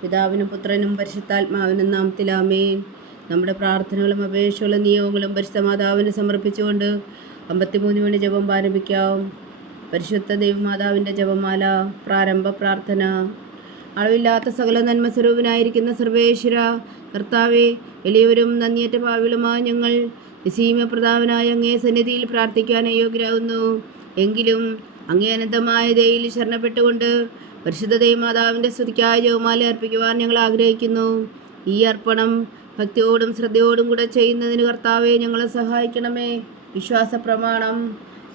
പിതാവിനും പുത്രനും പരിശുദ്ധാത്മാവിനും നാമത്തിൽ ആമേൻ. നമ്മുടെ പ്രാർത്ഥനകളും അപേക്ഷകളും നിയോഗങ്ങളും പരിശുദ്ധ മാതാവിന് സമർപ്പിച്ചുകൊണ്ട് 53 മണി ജപം ആരംഭിക്കാം. പരിശുദ്ധ ദൈവമാതാവിൻ്റെ ജപമാല. പ്രാരംഭ പ്രാർത്ഥന. അളവില്ലാത്ത സകല നന്മസ്വരൂപനായിരിക്കുന്ന സർവേശ്വര കർത്താവെ, എളിയവരും നന്ദിയേറ്റ പാവികളുമായ ഞങ്ങൾ നിസീമപ്രതാപനായ അങ്ങേ സന്നിധിയിൽ പ്രാർത്ഥിക്കാൻ അയോഗ്യരാകുന്നു. എങ്കിലും അങ്ങേ അനന്തമായ ദയയിൽ ശരണപ്പെട്ടുകൊണ്ട് പരിശുദ്ധ ദൈവമാതാവിൻ്റെ സ്തുതിക്കായ ജപമാല അർപ്പിക്കുവാൻ ഞങ്ങൾ ആഗ്രഹിക്കുന്നു. ഈ അർപ്പണം ഭക്തിയോടും ശ്രദ്ധയോടും കൂടെ ചെയ്യുന്നതിന് കർത്താവെ ഞങ്ങളെ സഹായിക്കണമേ. വിശ്വാസ പ്രമാണം.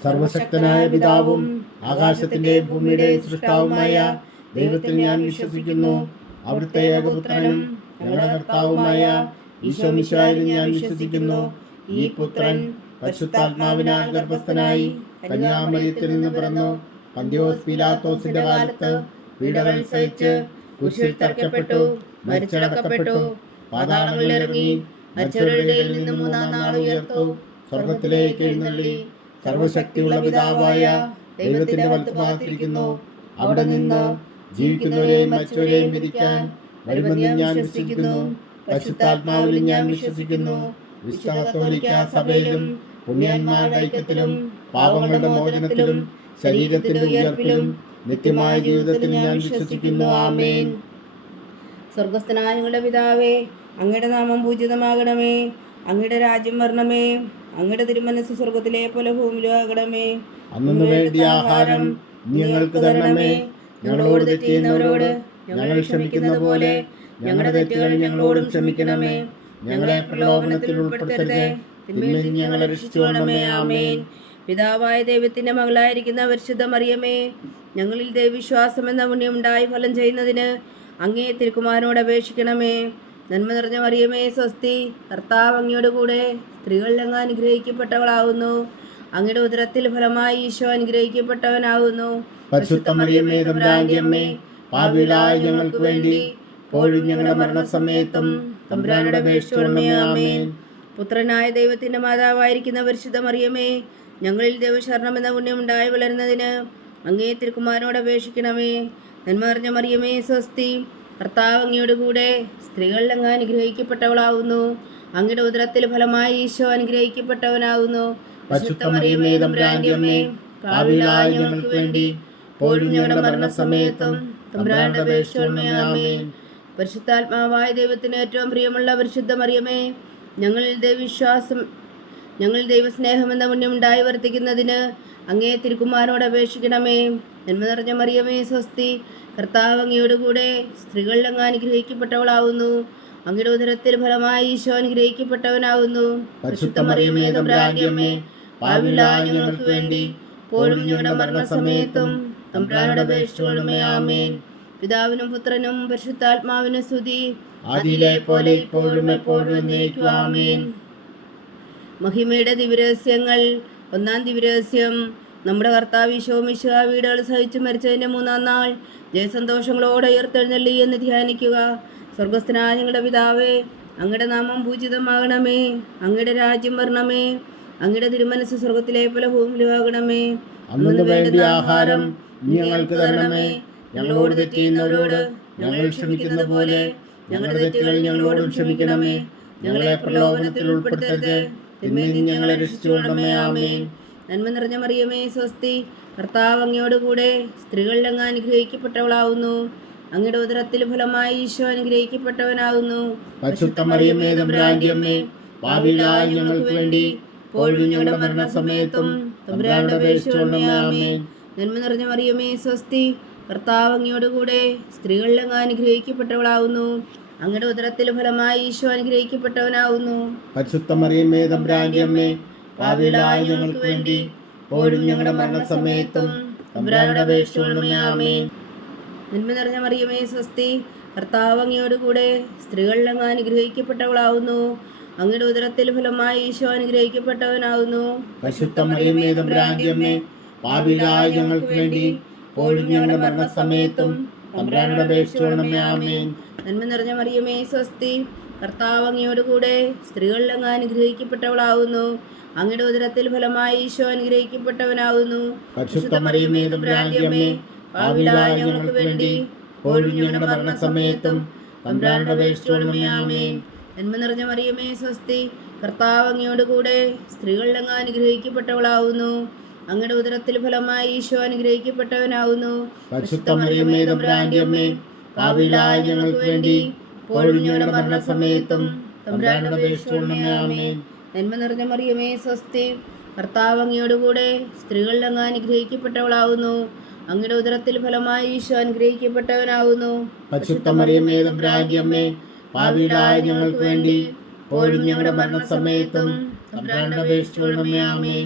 സർവശക്തനായ പിതാവും ആകാശത്തിന്റെ ഭൂമിയുടെ സൃഷ്ടാവുമായ ദൈവത്തിൽ ഞാൻ വിശ്വസിക്കുന്നു. അവിടുത്തെ ഏകപുത്രനും ഞങ്ങളുടെ കർത്താവുമായ ഈശോ മിശിഹായിൽ ഞാൻ വിശ്വസിക്കുന്നു. ഈ പുത്രൻ പരിശുദ്ധാത്മാവിനാൽ ഗർഭസ്ഥനായി കന്യാമറിയത്തിൽ നിന്ന് പിറന്നു. പന്തിയോസ് പീലാത്തോസിന്റെ കാലത്ത് പീഡകൾ സഹിച്ച് കുരിശിൽ തറയ്ക്കപ്പെട്ടു, മരിച്ചടക്കപ്പെട്ടു, പാതാളങ്ങളിൽ ഇറങ്ങി, മരിച്ചവരുടെ ഇടയിൽ നിന്ന് 3-ാം നാൾ ഉയർത്തു, സ്വർഗത്തിലേക്ക് എഴുന്നള്ളി, സർവശക്തിയുള്ള പിതാവായ ദൈവത്തിന്റെ വലത്തുഭാഗത്തിരിക്കുന്നു. അവിടെ നിന്ന് ജീവിക്കുന്നവരെയും മരിച്ചവരെയും വിധിക്കാൻ വരുമെന്ന് ഞാൻ വിശ്വസിക്കുന്നു. പരിശുദ്ധാത്മാവിലും ഞാൻ വിശ്വസിക്കുന്നു. വിശുദ്ധ കത്തോലിക്കാ സഭയിലും പുണ്യന്മാരുടെ ഐക്യത്തിലും പാപങ്ങളുടെ മോചനത്തിലും ശരീരത്തിന്റെ ഉയർപ്പിലും നിത്യമായ ജീവിതത്തിൽ ഞാൻ വിശ്വസിക്കുന്നു. ആമേൻ. സ്വർഗസ്ഥനായ ഞങ്ങളുടെ പിതാവേ, അങ്ങയുടെ നാമം പൂജിതമാകണമേ. അങ്ങയുടെ രാജ്യം വരണമേ. അങ്ങയുടെ തിരുമനസ് സ്വർഗത്തിലെ പോലെ ഭൂമിയിലും ആകണമേ. അന്നു വേണ്ടിയ ആഹാരം ഞങ്ങൾക്ക് തരണമേ. ഞങ്ങളോട് തെറ്റ് ചെയ്യുന്നവരോട് ഞങ്ങൾ ക്ഷമിക്കുന്ന പോലെ ഞങ്ങളുടെ തെറ്റുകൾ ഞങ്ങളോടും ക്ഷമിക്കണമേ. ഞങ്ങളെ പ്രലോഭനത്തിൽ ഉൾപ്പെടുത്തരുതേ, തിന്മയിൽ നിന്ന് ഞങ്ങളെ രക്ഷിച്ചുകൊള്ളണമേ. ആമേൻ. പിതാവായ ദൈവത്തിന്റെ മകളായിരിക്കുന്ന പരിശുദ്ധ മറിയമേ, ഞങ്ങളിൽ ദൈവവിശ്വാസം എന്ന പുണ്യമുണ്ടായി ഫലം ചെയ്യുന്നതിന് അങ്ങേ തിരുക്കുമാരനോട് അപേക്ഷിക്കണമേ. നന്മ നിറഞ്ഞ മറിയമേ, സ്വസ്തി. കർത്താവ് അങ്ങയോട് കൂടെ സ്ത്രീകളിൽ അങ്ങ് അനുഗ്രഹിക്കപ്പെട്ടവളാകുന്നു. അങ്ങയുടെ ഉദരത്തിൽ ഫലമായി ഈശോ അനുഗ്രഹിക്കപ്പെട്ടവനാകുന്നു. പരിശുദ്ധ മറിയമേ, തമ്പുരാന്റെ അമ്മേ, പാപികളായ ഞങ്ങൾക്ക് വേണ്ടി ഇപ്പോഴും ഞങ്ങളുടെ മരണസമയത്തും തമ്പുരാനോട് അപേക്ഷിച്ചുകൊള്ളണമേ. ആമേൻ. പുത്രനായ ദൈവത്തിന്റെ മാതാവായിരിക്കുന്ന പരിശുദ്ധ മറിയമേ, ഞങ്ങളിൽ ദൈവശരണം എന്ന പുണ്യമുണ്ടായി വളരുന്നതിന് അങ്ങേ തിരുക്കുമാരനോട് അപേക്ഷിക്കണമേ. നന്മ നിറഞ്ഞ മറിയമേ, സ്വസ്തി. കർത്താവ് അങ്ങയോട് കൂടെ സ്ത്രീകളിൽ അങ്ങ് അനുഗ്രഹിക്കപ്പെട്ടവളാകുന്നു. അങ്ങയുടെ ഉദരത്തിൽ ഫലമായി ഈശോ അനുഗ്രഹിക്കപ്പെട്ടവനാകുന്നു. പരിശുദ്ധ മറിയമേ, തമ്പുരാന്റെ അമ്മേ, പാപികളായ ഞങ്ങൾക്ക് വേണ്ടി ഇപ്പോഴും ഞങ്ങളുടെ മരണസമയത്തും തമ്പുരാനോട് അപേക്ഷിച്ചുകൊള്ളണമേ. ആമേൻ. പരിശുദ്ധാത്മാവായ ദൈവത്തിന് ഏറ്റവും പ്രിയമുള്ള പരിശുദ്ധ മറിയമേ, ഞങ്ങളിൽ ദൈവസ്നേഹം എന്ന പുണ്യമുണ്ടായി വർദ്ധിക്കുന്നതിന് അങ്ങേ തിരുക്കുമാരനോട് അപേക്ഷിക്കണമേ. നന്മ നിറഞ്ഞ മറിയമേ, സ്വസ്തി. കർത്താവ് അങ്ങയോട് കൂടെ സ്ത്രീകളിൽ അങ്ങ് അനുഗ്രഹിക്കപ്പെട്ടവളാകുന്നു. അങ്ങയുടെ ഉദരത്തിൽ ഫലമായി ഈശോ അനുഗ്രഹിക്കപ്പെട്ടവനാകുന്നു. പരിശുദ്ധ മറിയമേ, തമ്പുരാന്റെ അമ്മേ, പാപികളായ ഞങ്ങൾക്ക് വേണ്ടി ഇപ്പോഴും ഞങ്ങളുടെ മരണസമയത്തും തമ്പുരാനോട് അപേക്ഷിച്ചുകൊള്ളണമേ. ആമേൻ. പിതാവിനും പുത്രനും പരിശുദ്ധാത്മാവിനും സ്തുതി. ആദിയിലെ പോലെ ഇപ്പോഴും എപ്പോഴും എന്നേക്കും. ആമേൻ. മഹിമയുടെ ദിവ്യരഹസ്യങ്ങൾ. 1-ാം ദിവ്യരഹസ്യം. നമ്മുടെ കർത്താവ് ഈശോ മിശിഹാ വീടുകൾ സഹിച്ചു മരിച്ചതിൻ്റെ 3-ാം നാൾ ജയസന്തോഷങ്ങളോടെ ഉയർത്തെഴുന്നള്ളി എന്ന് ധ്യാനിക്കുക. സ്വർഗസ്ഥനായ ഞങ്ങളുടെ പിതാവേ, അങ്ങയുടെ നാമം പൂജിതമാകണമേ. അങ്ങയുടെ രാജ്യം വരണമേ. അങ്ങയുടെ തിരുമനസ് സ്വർഗത്തിലെ പോലെ ഭൂമിയിലാകണമേ. അന്നു വേണ്ടിയ ആഹാരം ഞങ്ങൾക്ക് തരണമേ. ഞങ്ങളോട് തെറ്റ് ചെയ്യുന്നവരോട് ഞങ്ങൾ ക്ഷമിക്കുന്ന പോലെ ഞങ്ങളുടെ തെറ്റുകൾ ഞങ്ങളോടും ക്ഷമിക്കണമേ. ഞങ്ങളെ പ്രലോഭനത്തിൽ ഉൾപ്പെടുത്തരുത്, തിന്മയിൽ നിന്ന് ഞങ്ങളെ രക്ഷിച്ചുകൊള്ളണമേ. ആമേൻ. നന്മ നിറഞ്ഞ മറിയമേ, സ്വസ്തി. കർത്താവ് അങ്ങയോട് കൂടെ സ്ത്രീകളിൽ അങ്ങ് അനുഗ്രഹിക്കപ്പെട്ടവളാകുന്നു. അങ്ങയുടെ ഉദരത്തിൽ ഫലമായി ഈശോ അനുഗ്രഹിക്കപ്പെട്ടവനാകുന്നു. പരിശുദ്ധ മറിയമേ, തമ്പുരാന്റെ അമ്മേ, പാപികളായ ഞങ്ങൾക്ക് വേണ്ടി ഇപ്പോഴും ഞങ്ങളുടെ മരണസമയത്തും തമ്പുരാനോട് അപേക്ഷിച്ചുകൊള്ളണമേ. ആമേൻ. നന്മ നിറഞ്ഞ മറിയമേ, സ്വസ്തി. കർത്താവ് അങ്ങയോട് കൂടെ സ്ത്രീകളിൽ അങ്ങ് അനുഗ്രഹിക്കപ്പെട്ടവളാകുന്നു. അങ്ങയുടെ ഉദരത്തിൽ ഫലമായി ഈശോ അനുഗ്രഹിക്കപ്പെട്ടവനാകുന്നു. പരിശുദ്ധ മറിയമേ, തമ്പുരാന്റെ അമ്മേ, പാപികളായ ഞങ്ങൾക്ക് വേണ്ടി ഇപ്പോഴും ഞങ്ങളുടെ മരണസമയത്തും തമ്പുരാനോട് അപേക്ഷിച്ചുകൊള്ളണമേ. ആമേൻ. നന്മ നിറഞ്ഞ മറിയമേ, സ്വസ്തി. കർത്താവ് അങ്ങയോട് കൂടെ സ്ത്രീകളിൽ അങ്ങ് അനുഗ്രഹിക്കപ്പെട്ടവളാകുന്നു. അങ്ങയുടെ ഉദരത്തിൽ ഫലമായി ഈശോ അനുഗ്രഹിക്കപ്പെട്ടവനാകുന്നു. പരിശുദ്ധ മറിയമേ, തമ്പുരാന്റെ അമ്മേ, പാപികളായ ഞങ്ങൾക്ക് വേണ്ടി ഇപ്പോഴും ഞങ്ങളുടെ മരണസമയത്തും തമ്പുരാനോട് അപേക്ഷിച്ചുകൊള്ളണമേ. ആമേൻ. നന്മ നിറഞ്ഞ മറിയമേ, സ്വസ്തി. കർത്താവ് അങ്ങയോട് കൂടെ സ്ത്രീകളിൽ അങ്ങ് അനുഗ്രഹിക്കപ്പെട്ടവളാകുന്നു. അങ്ങയുടെ ഉദരത്തിൽ ഫലമായി ഈശോ അനുഗ്രഹിക്കപ്പെട്ടവനാകുന്നു. പരിശുദ്ധ മറിയമേ, തമ്പുരാന്റെ അമ്മേ, പാപികളായ ഞങ്ങൾക്ക് വേണ്ടി ഇപ്പോഴും ഞങ്ങളുടെ മരണസമയത്തും തമ്പുരാനോട് അപേക്ഷിച്ചുകൊള്ളണമേ. ആമേൻ. നന്മ നിറഞ്ഞ മറിയമേ സ്വസ്തി, കർത്താവ് അങ്ങയോട് കൂടെ സ്ത്രീകളിൽ അങ്ങ് അനുഗ്രഹിക്കപ്പെട്ടവളാവുന്നു. അങ്ങയുടെ ഉദരത്തിൽ ഫലമായി ഈശോ അനുഗ്രഹിക്കപ്പെട്ടവനാവുന്നു. പരിശുദ്ധ മറിയമേ തമ്പുരാന്റെ അമ്മേ, പാപികളായ ഞങ്ങൾക്ക് വേണ്ടി ഇപ്പോഴും ഞങ്ങളുടെ മരണസമയത്തും തമ്പുരാനോട് അപേക്ഷിച്ചുകൊള്ളണമേ. ആമേൻ. നന്മ നിറഞ്ഞ മറിയമേ സ്വസ്തി, കർത്താവ് അങ്ങയോട് കൂടെ സ്ത്രീകളിൽ അങ്ങ് അനുഗ്രഹിക്കപ്പെട്ടവളാവുന്നു. അങ്ങയുടെ ഉദരത്തിൽ ഫലമായി ഈശോ അനുഗ്രഹിക്കപ്പെട്ടവനാവുന്നു. പരിശുദ്ധ മറിയമേ തമ്പുരാന്റെ അമ്മേ, പാപികളായ ഞങ്ങൾക്ക് വേണ്ടി ഇപ്പോഴും ഞങ്ങളുടെ മരണസമയത്തും തമ്പുരാനോട് അപേക്ഷിച്ചുകൊള്ളണമേ. ആമേൻ.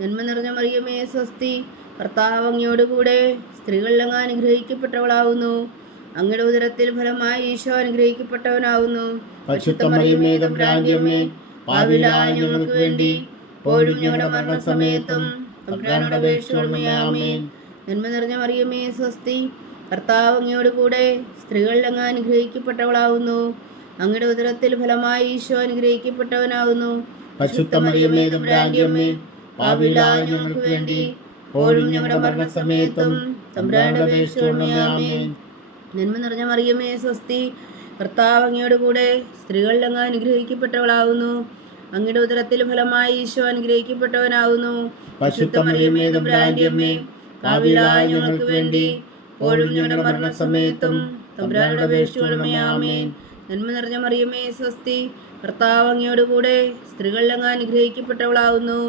നന്മ നിറഞ്ഞ മറിയമേ സ്വസ്തി, കർത്താവ് അങ്ങയോട് കൂടെ സ്ത്രീകളിൽ അങ്ങ് അനുഗ്രഹിക്കപ്പെട്ടവളാവുന്നു. അങ്ങയുടെ ഉദരത്തിൽ ഫലമായി ഈശോ അനുഗ്രഹിക്കപ്പെട്ടവനാവുന്നു. പരിശുദ്ധ മറിയമേ തമ്പുരാന്റെ അമ്മേ, പാപികളായ ഞങ്ങൾക്ക് വേണ്ടി ഇപ്പോഴും ഞങ്ങളുടെ മരണസമയത്തും തമ്പുരാനോട് അപേക്ഷിച്ചുകൊള്ളണമേ. ആമേൻ. നന്മ നിറഞ്ഞ മറിയമേ സ്വസ്തി, കർത്താവ് അങ്ങയോട് കൂടെ സ്ത്രീകളിൽ അങ്ങ് അനുഗ്രഹിക്കപ്പെട്ടവളാവുന്നു. അങ്ങയുടെ ഉദരത്തിൽ ഫലമായി ഈശോ അനുഗ്രഹിക്കപ്പെട്ടവനാവുന്നു. പരിശുദ്ധ മറിയമേ തമ്പുരാന്റെ അമ്മേ, പാപികളായ ഞങ്ങൾക്ക് വേണ്ടി ഇപ്പോഴും ഞങ്ങളുടെ മരണസമയത്തും തമ്പുരാനോട് അപേക്ഷിച്ചുകൊള്ളണമേ. ആമേൻ. നന്മ നിറഞ്ഞ മറിയമേ സ്വസ്തി, കർത്താവ് അങ്ങയോട് കൂടെ സ്ത്രീകളിൽ അങ്ങ് അനുഗ്രഹിക്കപ്പെട്ടവളാവുന്നു. അങ്ങയുടെ ഉദരത്തിൽ ഫലമായി ഈശോ അനുഗ്രഹിക്കപ്പെട്ടവനാവുന്നു. പരിശുദ്ധ മറിയമേ തമ്പുരാന്റെ അമ്മേ, പാപികളായ ഞങ്ങൾക്ക് വേണ്ടി ഇപ്പോഴും ഞങ്ങളുടെ മരണസമയത്തും തമ്പുരാനോട് അപേക്ഷിച്ചുകൊള്ളണമേ. ആമേൻ. നന്മ നിറഞ്ഞ മറിയമേ സ്വസ്തി, കർത്താവ് അങ്ങയോട് കൂടെ സ്ത്രീകളിൽ അങ്ങ് അനുഗ്രഹിക്കപ്പെട്ടവളാവുന്നു.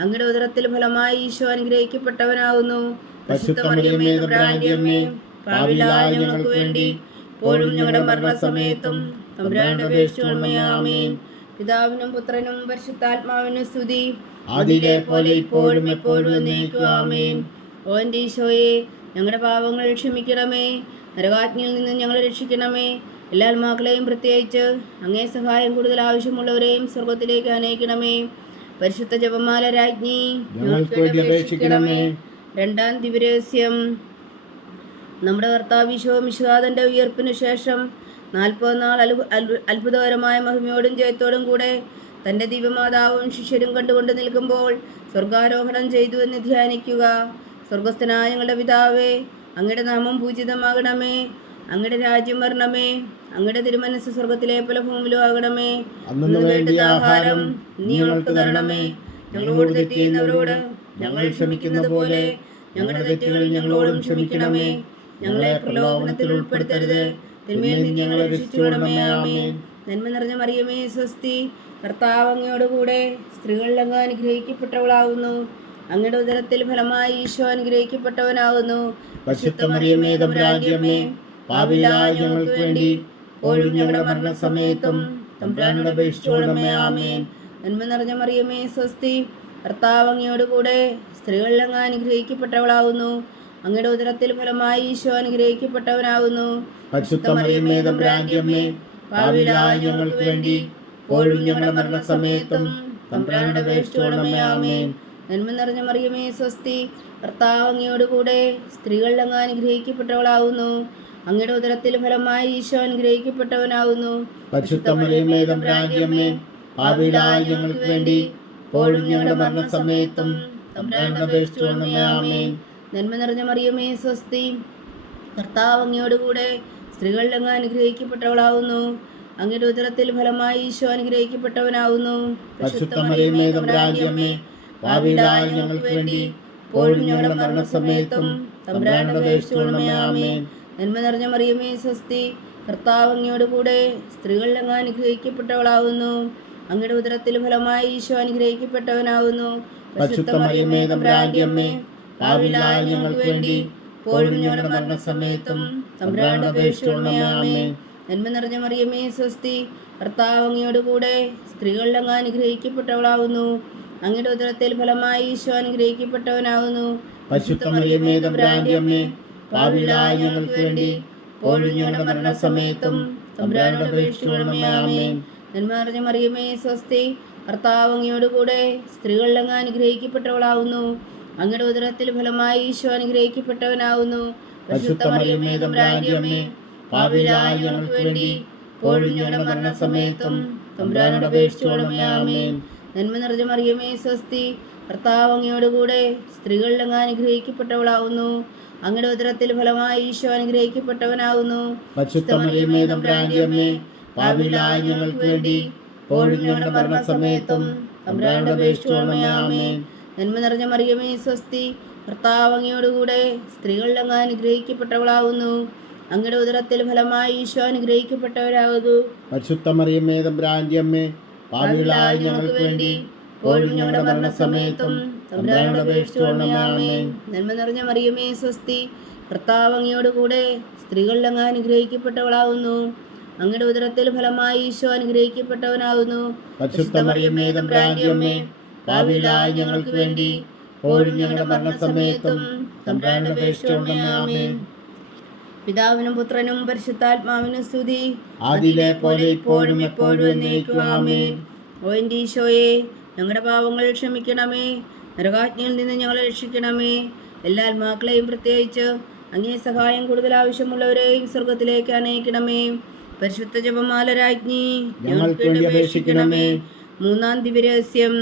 അങ്ങയുടെ ഉദരത്തിൽ ഫലമായി ഈശോ അനുഗ്രഹിക്കപ്പെട്ടവനാവുന്നു. പരിശുദ്ധ മറിയമേ തമ്പുരാന്റെ അമ്മേ, പാപികളായ ഞങ്ങൾക്ക് വേണ്ടി ഇപ്പോഴും ഞങ്ങളുടെ മരണസമയത്തും തമ്പുരാനോട് അപേക്ഷിച്ചുകൊള്ളണമേ. ആമേൻ. പിതാവിനും പുത്രനും പരിശുദ്ധാത്മാവിനും സ്തുതി, ആദിയിലെ പോലെ ഇപ്പോഴും എപ്പോഴും എന്നേക്കും. ആമേൻ. ഓ എൻ്റെ ഈശോയെ, ഞങ്ങളുടെ പാപങ്ങൾ ക്ഷമിക്കണമേ, നരകാജ്ഞയിൽ നിന്ന് ഞങ്ങളെ രക്ഷിക്കണമേ. എല്ലാ ആത്മാക്കളെയും പ്രത്യേകിച്ച് അങ്ങേ സഹായം കൂടുതൽ ആവശ്യമുള്ളവരെയും സ്വർഗത്തിലേക്ക് അനയിക്കണമേ. പരിശുദ്ധ ജപമാല രാജ്ഞി, ഞങ്ങൾക്ക് വേണ്ടി അപേക്ഷിക്കണമേ. രണ്ടാം ദിവ്യരഹസ്യം. നമ്മുടെ കർത്താവ് ഈശോ മിശിഹാതൻ്റെ ഉയർപ്പിനു ശേഷം 40 നാൾ അത്ഭുതകരമായ മഹിമയോടും ജയത്തോടും കൂടെ തൻ്റെ ദിവ്യമാതാവും ശിഷ്യരും കണ്ടുകൊണ്ട് നിൽക്കുമ്പോൾ സ്വർഗാരോഹണം ചെയ്തു എന്ന് ധ്യാനിക്കുക. സ്വർഗസ്ഥനായ ഞങ്ങളുടെ പിതാവേ, അങ്ങയുടെ നാമം പൂജിതമാകണമേ. അങ്ങയുടെ രാജ്യം വരണമേ. അങ്ങയുടെ തിരുമനസ് സ്വർഗത്തിലെ പോലെ ഭൂമിയിലും ആകണമേ. അന്നു വേണ്ട ആഹാരം നീ ഞങ്ങൾക്ക് തരണമേ. ഞങ്ങളോട് തെറ്റ് ചെയ്യുന്നവരോട് ഞങ്ങൾ ക്ഷമിക്കുന്നത് പോലെ ഞങ്ങളുടെ തെറ്റുകൾ ഞങ്ങളോടും ക്ഷമിക്കണമേ. ഞങ്ങളെ പ്രലോഭനത്തിൽ ഉൾപ്പെടുത്തരുത്, തിന്മയിൽ നിന്ന് ഞങ്ങളെ രക്ഷിച്ചുകൊള്ളണമേ. ആമേൻ. നന്മ നിറഞ്ഞ മറിയമേ സ്വസ്തി, കർത്താവ് അങ്ങയോട് കൂടെ സ്ത്രീകളിൽ അങ്ങ് അനുഗ്രഹിക്കപ്പെട്ടവളാവുന്നു. അങ്ങയുടെ ഉദരത്തിൽ ഫലമായി ഈശോ അനുഗ്രഹിക്കപ്പെട്ടവനാവുന്നു. പരിശുദ്ധ മറിയമേ തമ്പുരാന്റെ അമ്മേ, പാപികളായ ഞങ്ങൾക്ക് വേണ്ടി ഇപ്പോഴും ഞങ്ങളുടെ മരണസമയത്തും തമ്പുരാനോട് അപേക്ഷിച്ചുകൊള്ളണമേ. ആമേൻ. നന്മ നിറഞ്ഞ മറിയമേ സ്വസ്തി, കർത്താവ് അങ്ങയോട് കൂടെ സ്ത്രീകളിൽ അങ്ങ് അനുഗ്രഹിക്കപ്പെട്ടവളാവുന്നു. അങ്ങയുടെ ഉദരത്തിൽ ഫലമായി ഈശോ അനുഗ്രഹിക്കപ്പെട്ടവനാവുന്നു. പരിശുദ്ധ മറിയമേ തമ്പുരാന്റെ അമ്മേ, പാപികളായ ഞങ്ങൾക്ക് വേണ്ടി ഇപ്പോഴും ഞങ്ങളുടെ മരണസമയത്തും തമ്പുരാനോട് അപേക്ഷിച്ചുകൊള്ളണമേ. ആമേൻ. നന്മ നിറഞ്ഞ മറിയമേ സ്വസ്തി, കർത്താവ് അങ്ങയോട് കൂടെ സ്ത്രീകളിൽ അങ്ങ് അനുഗ്രഹിക്കപ്പെട്ടവളാവുന്നു. അങ്ങയുടെ ഉദരത്തിൽ ഫലമായി ഈശോ അനുഗ്രഹിക്കപ്പെട്ടവനാവുന്നു. പരിശുദ്ധ മറിയമേ തമ്പുരാന്റെ അമ്മേ, പാപികളായ ഞങ്ങൾക്ക് വേണ്ടി ഇപ്പോഴും ഞങ്ങളുടെ മരണസമയത്തും തമ്പുരാനോട് അപേക്ഷിച്ചുകൊള്ളണമേ. ആമേൻ. നന്മ നിറഞ്ഞ മറിയമേ സ്വസ്തി, കർത്താവ് അങ്ങയോട് കൂടെ സ്ത്രീകളിൽ അങ്ങ് അനുഗ്രഹിക്കപ്പെട്ടവളാവുന്നു. അങ്ങയുടെ ഉദരത്തിൽ ഫലമായി ഈശോ അനുഗ്രഹിക്കപ്പെട്ടവനാവുന്നു. പരിശുദ്ധ മറിയമേ തമ്പുരാന്റെ അമ്മേ, പാപികളായ ഞങ്ങൾക്ക് വേണ്ടി ഇപ്പോഴും ഞങ്ങളുടെ മരണസമയത്തും തമ്പുരാനോട് അപേക്ഷിച്ചുകൊള്ളണമേ. ആമേൻ. നന്മ നിറഞ്ഞ മറിയമേ സ്വസ്തി, കർത്താവ് അങ്ങയോട് കൂടെ സ്ത്രീകളിൽ അങ്ങ് അനുഗ്രഹിക്കപ്പെട്ടവളാവുന്നു. അങ്ങയുടെ ഉദരത്തിൽ ഫലമായി ഈശോ അനുഗ്രഹിക്കപ്പെട്ടവനാവുന്നു. പരിശുദ്ധ മറിയമേ തമ്പുരാന്റെ അമ്മേ, പാപികളായ ഞങ്ങൾക്ക് വേണ്ടി ഇപ്പോഴും ഞങ്ങളുടെ മരണസമയത്തും തമ്പുരാനോട് അപേക്ഷിച്ചുകൊള്ളണമേ. ആമേൻ. നന്മ നിറഞ്ഞ മറിയമേ സ്വസ്തി, കർത്താവ് അങ്ങയോട് കൂടെ സ്ത്രീകളിൽ അങ്ങ് അനുഗ്രഹിക്കപ്പെട്ടവളാവുന്നു. അങ്ങയുടെ ഉദരത്തിൽ ഫലമായി ഈശോ അനുഗ്രഹിക്കപ്പെട്ടവനാവുന്നു. പരിശുദ്ധ മറിയമേ തമ്പുരാന്റെ അമ്മേ, പാപികളായ ഞങ്ങൾക്ക് വേണ്ടി ഇപ്പോഴും ഞങ്ങളുടെ മരണസമയത്തും തമ്പുരാനോട് അപേക്ഷിച്ചുകൊള്ളണമേ. ആമേൻ. നന്മ നിറഞ്ഞ മറിയമേ സ്വസ്തി, കർത്താവ് അങ്ങയോട് കൂടെ സ്ത്രീകളിൽ അങ്ങ് അനുഗ്രഹിക്കപ്പെട്ടവളാവുന്നു. അങ്ങയുടെ ഉദരത്തിൽ ഫലമായി ഈശോ അനുഗ്രഹിക്കപ്പെട്ടവനാവുന്നു. പരിശുദ്ധ മറിയമേ തമ്പുരാന്റെ അമ്മേ, പാപികളായ ഞങ്ങൾക്ക് വേണ്ടി ഇപ്പോഴും ഞങ്ങളുടെ മരണസമയത്തും തമ്പുരാനോട് അപേക്ഷിച്ചുകൊള്ളണമേ. ആമേൻ. നന്മ നിറഞ്ഞ മറിയമേ സ്വസ്തി, കർത്താവ് അങ്ങയോട് കൂടെ സ്ത്രീകളിൽ അങ്ങ് അനുഗ്രഹിക്കപ്പെട്ടവളാവുന്നു. അങ്ങയുടെ ഉദരത്തിൽ ഫലമായി ഈശോ അനുഗ്രഹിക്കപ്പെട്ടവനാകുന്നു. പരിശുദ്ധ മറിയമേ തമ്പുരാന്റെ അമ്മേ, പാപികളായ ഞങ്ങൾക്ക് വേണ്ടി ഇപ്പോഴും ഞങ്ങളുടെ മരണസമയത്തും തമ്പുരാനോട് അപേക്ഷിച്ചുകൊള്ളണമേ. ആമേൻ. നന്മ നിറഞ്ഞ മറിയമേ സ്വസ്തി, കർത്താവ് അങ്ങയോടുകൂടെ സ്ത്രീകളിൽ അങ്ങ് അനുഗ്രഹിക്കപ്പെട്ടവളാകുന്നു. അങ്ങയുടെ ഉദരത്തിൽ ഫലമായി ഈശോ അനുഗ്രഹിക്കപ്പെട്ടവരാകുന്നു. പരിശുദ്ധ മറിയമേ തമ്പുരാന്റെ അമ്മേ, പാപികളായ ഞങ്ങൾക്ക് വേണ്ടി ഇപ്പോഴും ഞങ്ങളുടെ മരണസമയത്തും തമ്പുരാനോട് അപേക്ഷിച്ചുകൊള്ളണമേ. ആമേൻ. നന്മ നിറഞ്ഞ മറിയമേ സ്വസ്തി, കർത്താവ് അങ്ങയോടുകൂടെ സ്ത്രീകളിൽ അങ്ങ് അനുഗ്രഹിക്കപ്പെട്ടവളാകുന്നു. അങ്ങയുടെ ഉദരത്തിൽ ഫലമായി ഈശോ അനുഗ്രഹിക്കപ്പെട്ടവനാകുന്നു. പരിശുദ്ധ മറിയമേ തമ്പുരാന്റെ അമ്മേ, പാപികളായ ഞങ്ങൾക്ക് വേണ്ടി ഇപ്പോഴും ഞങ്ങളുടെ മരണസമയത്തും തമ്പുരാനോട് അപേക്ഷിച്ചുകൊള്ളണമേ. ആമേൻ. പിതാവിനും പുത്രനും പരിശുദ്ധാത്മാവിനും സ്തുതി, ആദിയിലെ പോലെ ഇപ്പോഴും എപ്പോഴും എന്നേക്കും. ആമേൻ. ഓ എൻ്റെ ഈശോയെ, ഞങ്ങളുടെ പാവങ്ങൾ ക്ഷമിക്കണമേ, നരകാജ്ഞയിൽ നിന്ന് ഞങ്ങളെ രക്ഷിക്കണമേ. എല്ലാ ആത്മാക്കളെയും പ്രത്യേകിച്ച് അങ്ങേ സഹായം കൂടുതൽ ആവശ്യമുള്ളവരെയും സ്വർഗത്തിലേക്ക് അനയിക്കണമേ. പരിശുദ്ധ ജപമാല രാജ്ഞി ഞങ്ങൾക്ക് വേണ്ടി അപേക്ഷിക്കണമേ. മൂന്നാം ദിവ്യരഹസ്യം.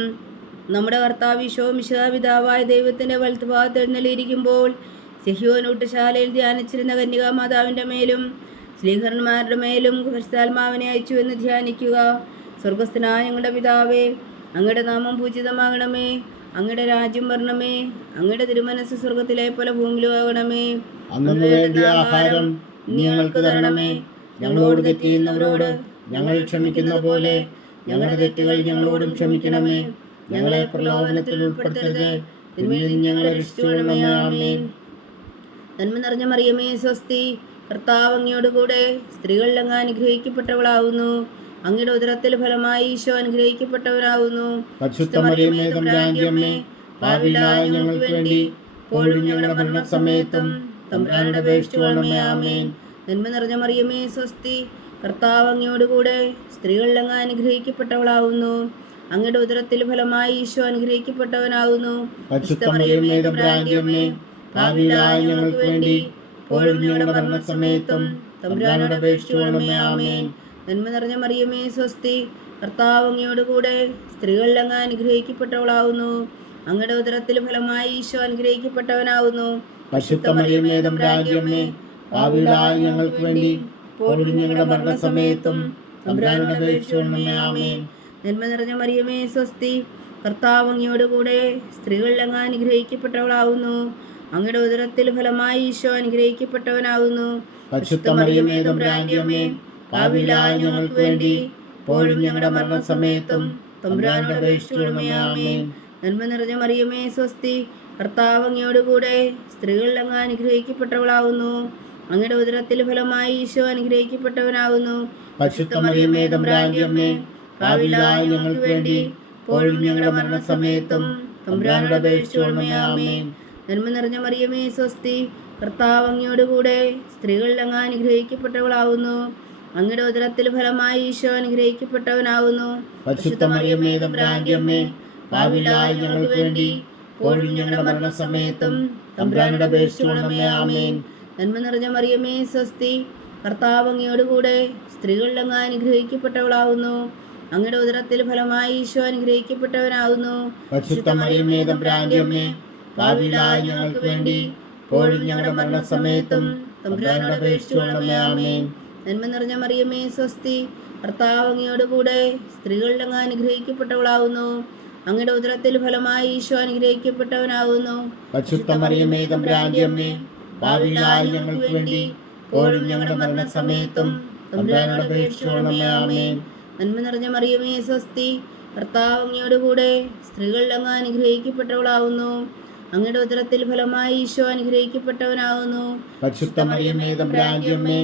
നമ്മുടെ കർത്താവ് ഈശോ മിശിഹാ പിതാവായ ദൈവത്തിൻ്റെ വലത്തുഭാഗത്ത് എഴുന്നള്ളിയിരിക്കുമ്പോൾ സിഹിയോൻ ഊട്ടുശാലയിൽ ധ്യാനിച്ചിരുന്ന കന്യകാമാതാവിൻ്റെ മേലും ശ്ലീഹന്മാരുടെ മേലും പരിശുദ്ധാത്മാവിനെ അയച്ചു എന്ന് ധ്യാനിക്കുക. സ്വർഗസ്ഥനായ ഞങ്ങളുടെ പിതാവേ, അങ്ങയുടെ നാമം പൂജിതമാകണമേ, അങ്ങയുടെ രാജ്യം വരണമേ, അങ്ങയുടെ തിരുമനസ് സ്വർഗത്തിലെ പോലെ ഭൂമിയിലും ആകണമേ. അന്നു വേണ്ടിയ ആഹാരം ഞങ്ങൾക്ക് തരണമേ. ഞങ്ങളോട് തെറ്റ് ചെയ്യുന്നവരോട് ഞങ്ങൾ ക്ഷമിക്കുന്ന പോലെ ഞങ്ങളുടെ തെറ്റുകൾ ഞങ്ങളോടും ക്ഷമിക്കണമേ. ഞങ്ങളെ പ്രലോഭനത്തിൽ ഉൾപ്പെടുത്തരുത്, തിന്മയിൽ നിന്ന് ഞങ്ങളെ രക്ഷിച്ചുകൊള്ളണമേ. ആമേൻ. നന്മ നിറഞ്ഞ മറിയമേ സ്വസ്തി, കർത്താവ് അങ്ങയോടുകൂടെ സ്ത്രീകളിൽ അങ്ങ് അനുഗ്രഹിക്കപ്പെട്ടവളാകുന്നു. അങ്ങയുടെ ഉദരത്തിൽ ഫലമായി ഈശോ അനുഗ്രഹിക്കപ്പെട്ടവനാകുന്നു. പരിശുദ്ധ മറിയമേ തമ്പുരാന്റെ അമ്മേ, പാപികളായ ഞങ്ങൾക്ക് വേണ്ടി ഇപ്പോഴും ഞങ്ങളുടെ മരണസമയത്തും തമ്പുരാനോട് അപേക്ഷിച്ചുകൊള്ളണമേ. ആമേൻ. നന്മ നിറഞ്ഞ മറിയമേ സ്വസ്തി, കർത്താവ് അങ്ങയോടുകൂടെ സ്ത്രീകളിൽ അങ്ങ് അനുഗ്രഹിക്കപ്പെട്ടവളാകുന്നു. അങ്ങയുടെ ഉദരത്തിൽ ഫലമായി ഈശോ അനുഗ്രഹിക്കപ്പെട്ടവനാകുന്നു. പരിശുദ്ധ മറിയമേ തമ്പുരാന്റെ അമ്മേ, പാപികളായ ഞങ്ങൾക്ക് വേണ്ടി ഇപ്പോഴും ഞങ്ങളുടെ മരണസമയത്തും തമ്പുരാനോട് അപേക്ഷിച്ചുകൊള്ളണമേ. ആമേൻ. നന്മ നിറഞ്ഞ മറിയമേ സ്വസ്തി, കർത്താവ് അങ്ങയോടുകൂടെ സ്ത്രീകളിൽ അങ്ങ് അനുഗ്രഹിക്കപ്പെട്ടവളാകുന്നു. അങ്ങയുടെ ഉദരത്തിൽ ഫലമായി ഈശോ അനുഗ്രഹിക്കപ്പെട്ടവനാകുന്നു. പരിശുദ്ധ മറിയമേ തമ്പുരാന്റെ അമ്മേ, പാപികളായ ഞങ്ങൾക്ക് വേണ്ടി ഇപ്പോഴും ഞങ്ങളുടെ മരണസമയത്തും തമ്പുരാനോട് അപേക്ഷിച്ചുകൊള്ളണമേ. ആമേൻ. നന്മ നിറഞ്ഞ മറിയമേ സ്വസ്തി, കർത്താവ് അങ്ങയോടുകൂടെ സ്ത്രീകളിൽ അങ്ങ് അനുഗ്രഹിക്കപ്പെട്ടവളാകുന്നു. അങ്ങയുടെ ഉദരത്തിൽ ഫലമായി ഈശോ അനുഗ്രഹിക്കപ്പെട്ടവനാകുന്നു. പരിശുദ്ധ മറിയമേ തമ്പുരാന്റെ അമ്മേ, പാപികളായ ഞങ്ങൾക്ക് വേണ്ടി ഇപ്പോഴും ഞങ്ങളുടെ മരണസമയത്തും തമ്പുരാനോട് അപേക്ഷിച്ചുകൊള്ളണമേ. ആമേൻ. നന്മ നിറഞ്ഞ മറിയമേ സ്വസ്തി, കർത്താവ് അങ്ങയോടുകൂടെ സ്ത്രീകളിൽ അങ്ങ് അനുഗ്രഹിക്കപ്പെട്ടവളാകുന്നു. അങ്ങയുടെ ഉദരത്തിൽ ഫലമായി ഈശോ അനുഗ്രഹിക്കപ്പെട്ടവനാകുന്നു. പരിശുദ്ധ മറിയമേ തമ്പുരാന്റെ അമ്മേ, പാപികളായ ഞങ്ങൾക്ക് വേണ്ടി ഇപ്പോഴും ഞങ്ങളുടെ മരണസമയത്തും തമ്പുരാനോട് അപേക്ഷിച്ചുകൊള്ളണമേ. ആമേൻ. നന്മ നിറഞ്ഞ മറിയമേ സ്വസ്തി, കർത്താവ് അങ്ങയോടുകൂടെ സ്ത്രീകളിൽ അങ്ങ് അനുഗ്രഹിക്കപ്പെട്ടവളാകുന്നു. അങ്ങയുടെ ഉദരത്തിൽ ഫലമായി ഈശോ അനുഗ്രഹിക്കപ്പെട്ടവനാകുന്നു. പരിശുദ്ധ മറിയമേ തമ്പുരാന്റെ അമ്മേ, പാപികളായ ഞങ്ങൾക്ക് വേണ്ടി ഇപ്പോഴും ഞങ്ങളുടെ മരണസമയത്തും തമ്പുരാനോട് അപേക്ഷിച്ചുകൊള്ളണമേ. ആമേൻ. നന്മ നിറഞ്ഞ മറിയമേ സ്വസ്തി, കർത്താവ് അങ്ങയോടുകൂടെ സ്ത്രീകളിൽ അങ്ങ് അനുഗ്രഹിക്കപ്പെട്ടവളാകുന്നു. അങ്ങയുടെ ഉദരത്തിൽ ഫലമായി ഈശോ അനുഗ്രഹിക്കപ്പെട്ടവനാകുന്നു. പരിശുദ്ധ മറിയമേ തമ്പുരാന്റെ അമ്മേ, പാപികളായ ഞങ്ങൾക്ക് വേണ്ടി ഇപ്പോഴും ഞങ്ങളുടെ മരണസമയത്തും തമ്പുരാനോട് അപേക്ഷിച്ചുകൊള്ളണമേ. ആമേൻ. നന്മ നിറഞ്ഞ മറിയമേ സ്വസ്തി, കർത്താവ് അങ്ങയോടുകൂടെ സ്ത്രീകളിൽ അങ്ങ് അനുഗ്രഹിക്കപ്പെട്ടവളാകുന്നു. അങ്ങയുടെ ഉദരത്തിൽ ഫലമായി ഈശോ അനുഗ്രഹിക്കപ്പെട്ടവനാകുന്നു. പരിശുദ്ധ മറിയമേ തമ്പുരാന്റെ അമ്മേ, പാപികളായ ഞങ്ങൾക്ക് വേണ്ടി ഇപ്പോഴും ഞങ്ങളുടെ മരണസമയത്തും തമ്പുരാനോട് അപേക്ഷിച്ചുകൊള്ളണമേ. ആമേൻ. നന്മ നിറഞ്ഞ മറിയമേ സ്വസ്തി, കർത്താവ് അങ്ങയോടുകൂടെ സ്ത്രീകളിൽ അങ്ങ് അനുഗ്രഹിക്കപ്പെട്ടവളാകുന്നു. അങ്ങയുടെ ഉദരത്തിൽ ഫലമായി ഈശോ അനുഗ്രഹിക്കപ്പെട്ടവനാകുന്നു. പരിശുദ്ധ മറിയമേ തമ്പുരാന്റെ അമ്മേ,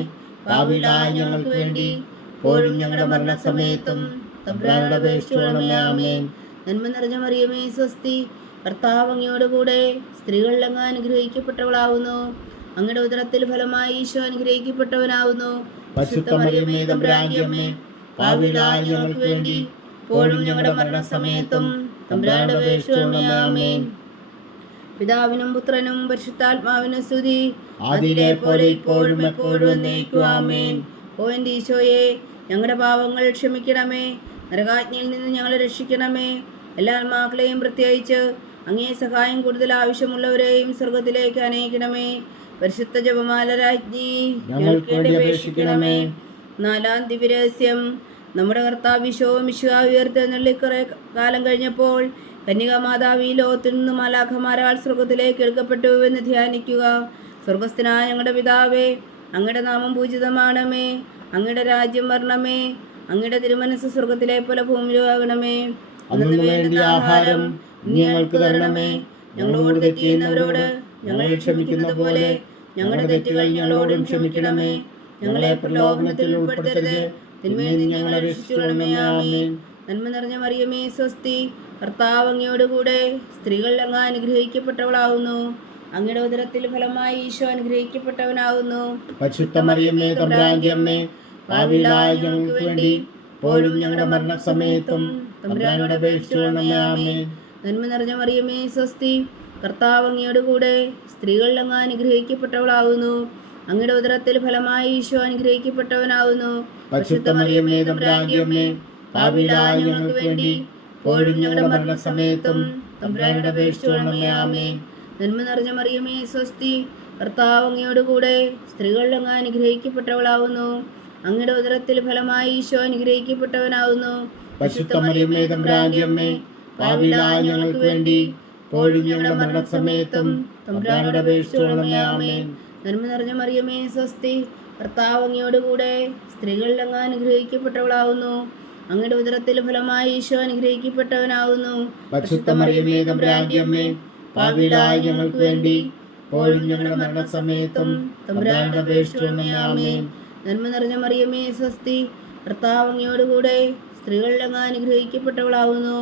പാപികളായ ഞങ്ങൾക്ക് വേണ്ടി ഇപ്പോഴും ഞങ്ങളുടെ മരണസമയത്തും തമ്പുരാനോട് അപേക്ഷിച്ചുകൊള്ളണമേ. ആമേൻ. നന്മ നിറഞ്ഞ മറിയമേ സ്വസ്തി, കർത്താവ് അങ്ങയോടുകൂടെ സ്ത്രീകളിൽ അങ്ങ് അനുഗ്രഹിക്കപ്പെട്ടവളാകുന്നു. അങ്ങയുടെ ഉദരത്തിൽ ഫലമായി ഈശോ അനുഗ്രഹിക്കപ്പെട്ടവനാകുന്നു. പരിശുദ്ധ മറിയമേ തമ്പുരാന്റെ അമ്മേ, പാപികളായ ഞങ്ങൾക്ക് വേണ്ടി ഇപ്പോഴും ഞങ്ങളുടെ മരണസമയത്തും തമ്പുരാനോട് അപേക്ഷിച്ചുകൊള്ളണമേ. ആമേൻ. പിതാവിനും പുത്രനും പരിശുദ്ധാത്മാവിനും സ്തുതി, ആദിയിലെ പോലെ ഇപ്പോഴും എപ്പോഴും എന്നേക്കും. ആമേൻ. ഓ എൻ്റെ ഈശോയെ, ഞങ്ങളുടെ പാവങ്ങൾ ക്ഷമിക്കണമേ, നരകാജ്ഞയിൽ നിന്ന് ഞങ്ങളെ രക്ഷിക്കണമേ. എല്ലാ ആത്മാക്കളെയും പ്രത്യേകിച്ച് അങ്ങേ സഹായം കൂടുതൽ ആവശ്യമുള്ളവരെയും സ്വർഗത്തിലേക്ക് അനയിക്കണമേ. പരിശുദ്ധ ജപമാല രാജ്ഞി ഞങ്ങൾക്ക് വേണ്ടി അപേക്ഷിക്കണമേ. നാലാം ദിവ്യരഹസ്യം. നമ്മുടെ കർത്താവ് ഈശോ മിശിഹാ ഉയർത്തെഴുന്നള്ളി കുറെ കാലം കഴിഞ്ഞപ്പോൾ കന്യകാമാതാവ് ഈ ലോകത്തിൽ നിന്ന് മാലാഖമാരാൽ സ്വർഗത്തിലേക്ക് എടുക്കപ്പെട്ടു എന്ന് ധ്യാനിക്കുക. സ്വർഗസ്ഥനായ ഞങ്ങളുടെ പിതാവേ, അങ്ങയുടെ നാമം പൂജിതമാണമേ. അങ്ങയുടെ രാജ്യം വരണമേ. അങ്ങയുടെ തിരുമനസ് സ്വർഗത്തിലെ പോലെ ഭൂമിയിലും ആകണമേ. അന്നു വേണ്ടിയ ആഹാരം ഞങ്ങൾക്ക് തരണമേ. ഞങ്ങളോട് തെറ്റ് ചെയ്യുന്നവരോട് ഞങ്ങൾ ക്ഷമിക്കുന്ന പോലെ ഞങ്ങളുടെ തെറ്റുകൾ ഞങ്ങളോടും ക്ഷമിക്കണമേ. ഞങ്ങളെ പ്രലോഭനത്തിൽ ഉൾപ്പെടുത്തരുത്, തിന്മയിൽ നിന്ന് ഞങ്ങളെ രക്ഷിച്ചുകൊള്ളണമേ. ആമേൻ. നന്മ നിറഞ്ഞ മറിയമേ സ്വസ്തി, കർത്താവ് അങ്ങയോടുകൂടെ സ്ത്രീകൾ അങ്ങ് അനുഗ്രഹിക്കപ്പെട്ടവളാവുന്നു. അങ്ങയുടെ ഉദരത്തിൽ ഫലമായി ഈശോ അനുഗ്രഹിക്കപ്പെട്ടവനാവുന്നു. പരിശുദ്ധ മറിയമേ തമ്പുരാന്റെ അമ്മേ, പാപികളായ ഞങ്ങൾക്ക് വേണ്ടി ഇപ്പോഴും ഞങ്ങളുടെ മരണസമയത്തും തമ്പുരാനോട് അപേക്ഷിച്ചുകൊള്ളണമേ. ആമേൻ. നന്മ നിറഞ്ഞ മറിയമേ സ്വസ്തി, കർത്താവ് അങ്ങയോടുകൂടെ സ്ത്രീകൾ അങ്ങ് അനുഗ്രഹിക്കപ്പെട്ടവളാവുന്നു. അങ്ങയുടെ ഉദരത്തിൽ ഫലമായി ഈശോ അനുഗ്രഹിക്കപ്പെട്ടവനാവുന്നു. പരിശുദ്ധ മറിയമേ തമ്പുരാന്റെ അമ്മേ, പാപികളായ ഞങ്ങൾക്ക് വേണ്ടി ഇപ്പോഴും ഞങ്ങളുടെ മരണസമയത്തും തമ്പുരാനോട് അപേക്ഷിച്ചുകൊള്ളണമേ. ആമേൻ. നന്മ നിറഞ്ഞ മറിയമേ സ്വസ്തി, കർത്താവ് അങ്ങയോടുകൂടെ സ്ത്രീകൾ അങ്ങ് അനുഗ്രഹിക്കപ്പെട്ടവളാവുന്നു. അങ്ങയുടെ ഉദരത്തിൽ ഫലമായി ഈശോ അനുഗ്രഹിക്കപ്പെട്ടവനാവുന്നു. പരിശുദ്ധ മറിയമേ തമ്പുരാന്റെ അമ്മേ, പാപികളായ ഞങ്ങൾക്ക് വേണ്ടി ഇപ്പോഴും ഞങ്ങളുടെ മരണസമയത്തും തമ്പുരാനോട് അപേക്ഷിച്ചുകൊള്ളണമേ. ആമേൻ. നന്മ നിറഞ്ഞ മറിയമേ സ്വസ്തി, കർത്താവ് അങ്ങയോടുകൂടെ സ്ത്രീകൾ അങ്ങ് അനുഗ്രഹിക്കപ്പെട്ടവളാവുന്നു. അങ്ങയുടെ ഉദരത്തിൽ ഫലമായി ഈശോ അനുഗ്രഹിക്കപ്പെട്ടവനാവുന്നു. പരിശുദ്ധ മറിയമേ തമ്പുരാന്റെ അമ്മേ, പാപികളായ ഞങ്ങൾക്ക് വേണ്ടി ഇപ്പോഴും ഞങ്ങളുടെ മരണസമയത്തും തമ്പുരാനോട് അപേക്ഷിച്ചുകൊള്ളണമേ. ആമേൻ. നന്മ നിറഞ്ഞ മറിയമേ സ്വസ്തി, കർത്താവ് അങ്ങയോടുകൂടെ സ്ത്രീകൾ അങ്ങ് അനുഗ്രഹിക്കപ്പെട്ടവളാവുന്നു.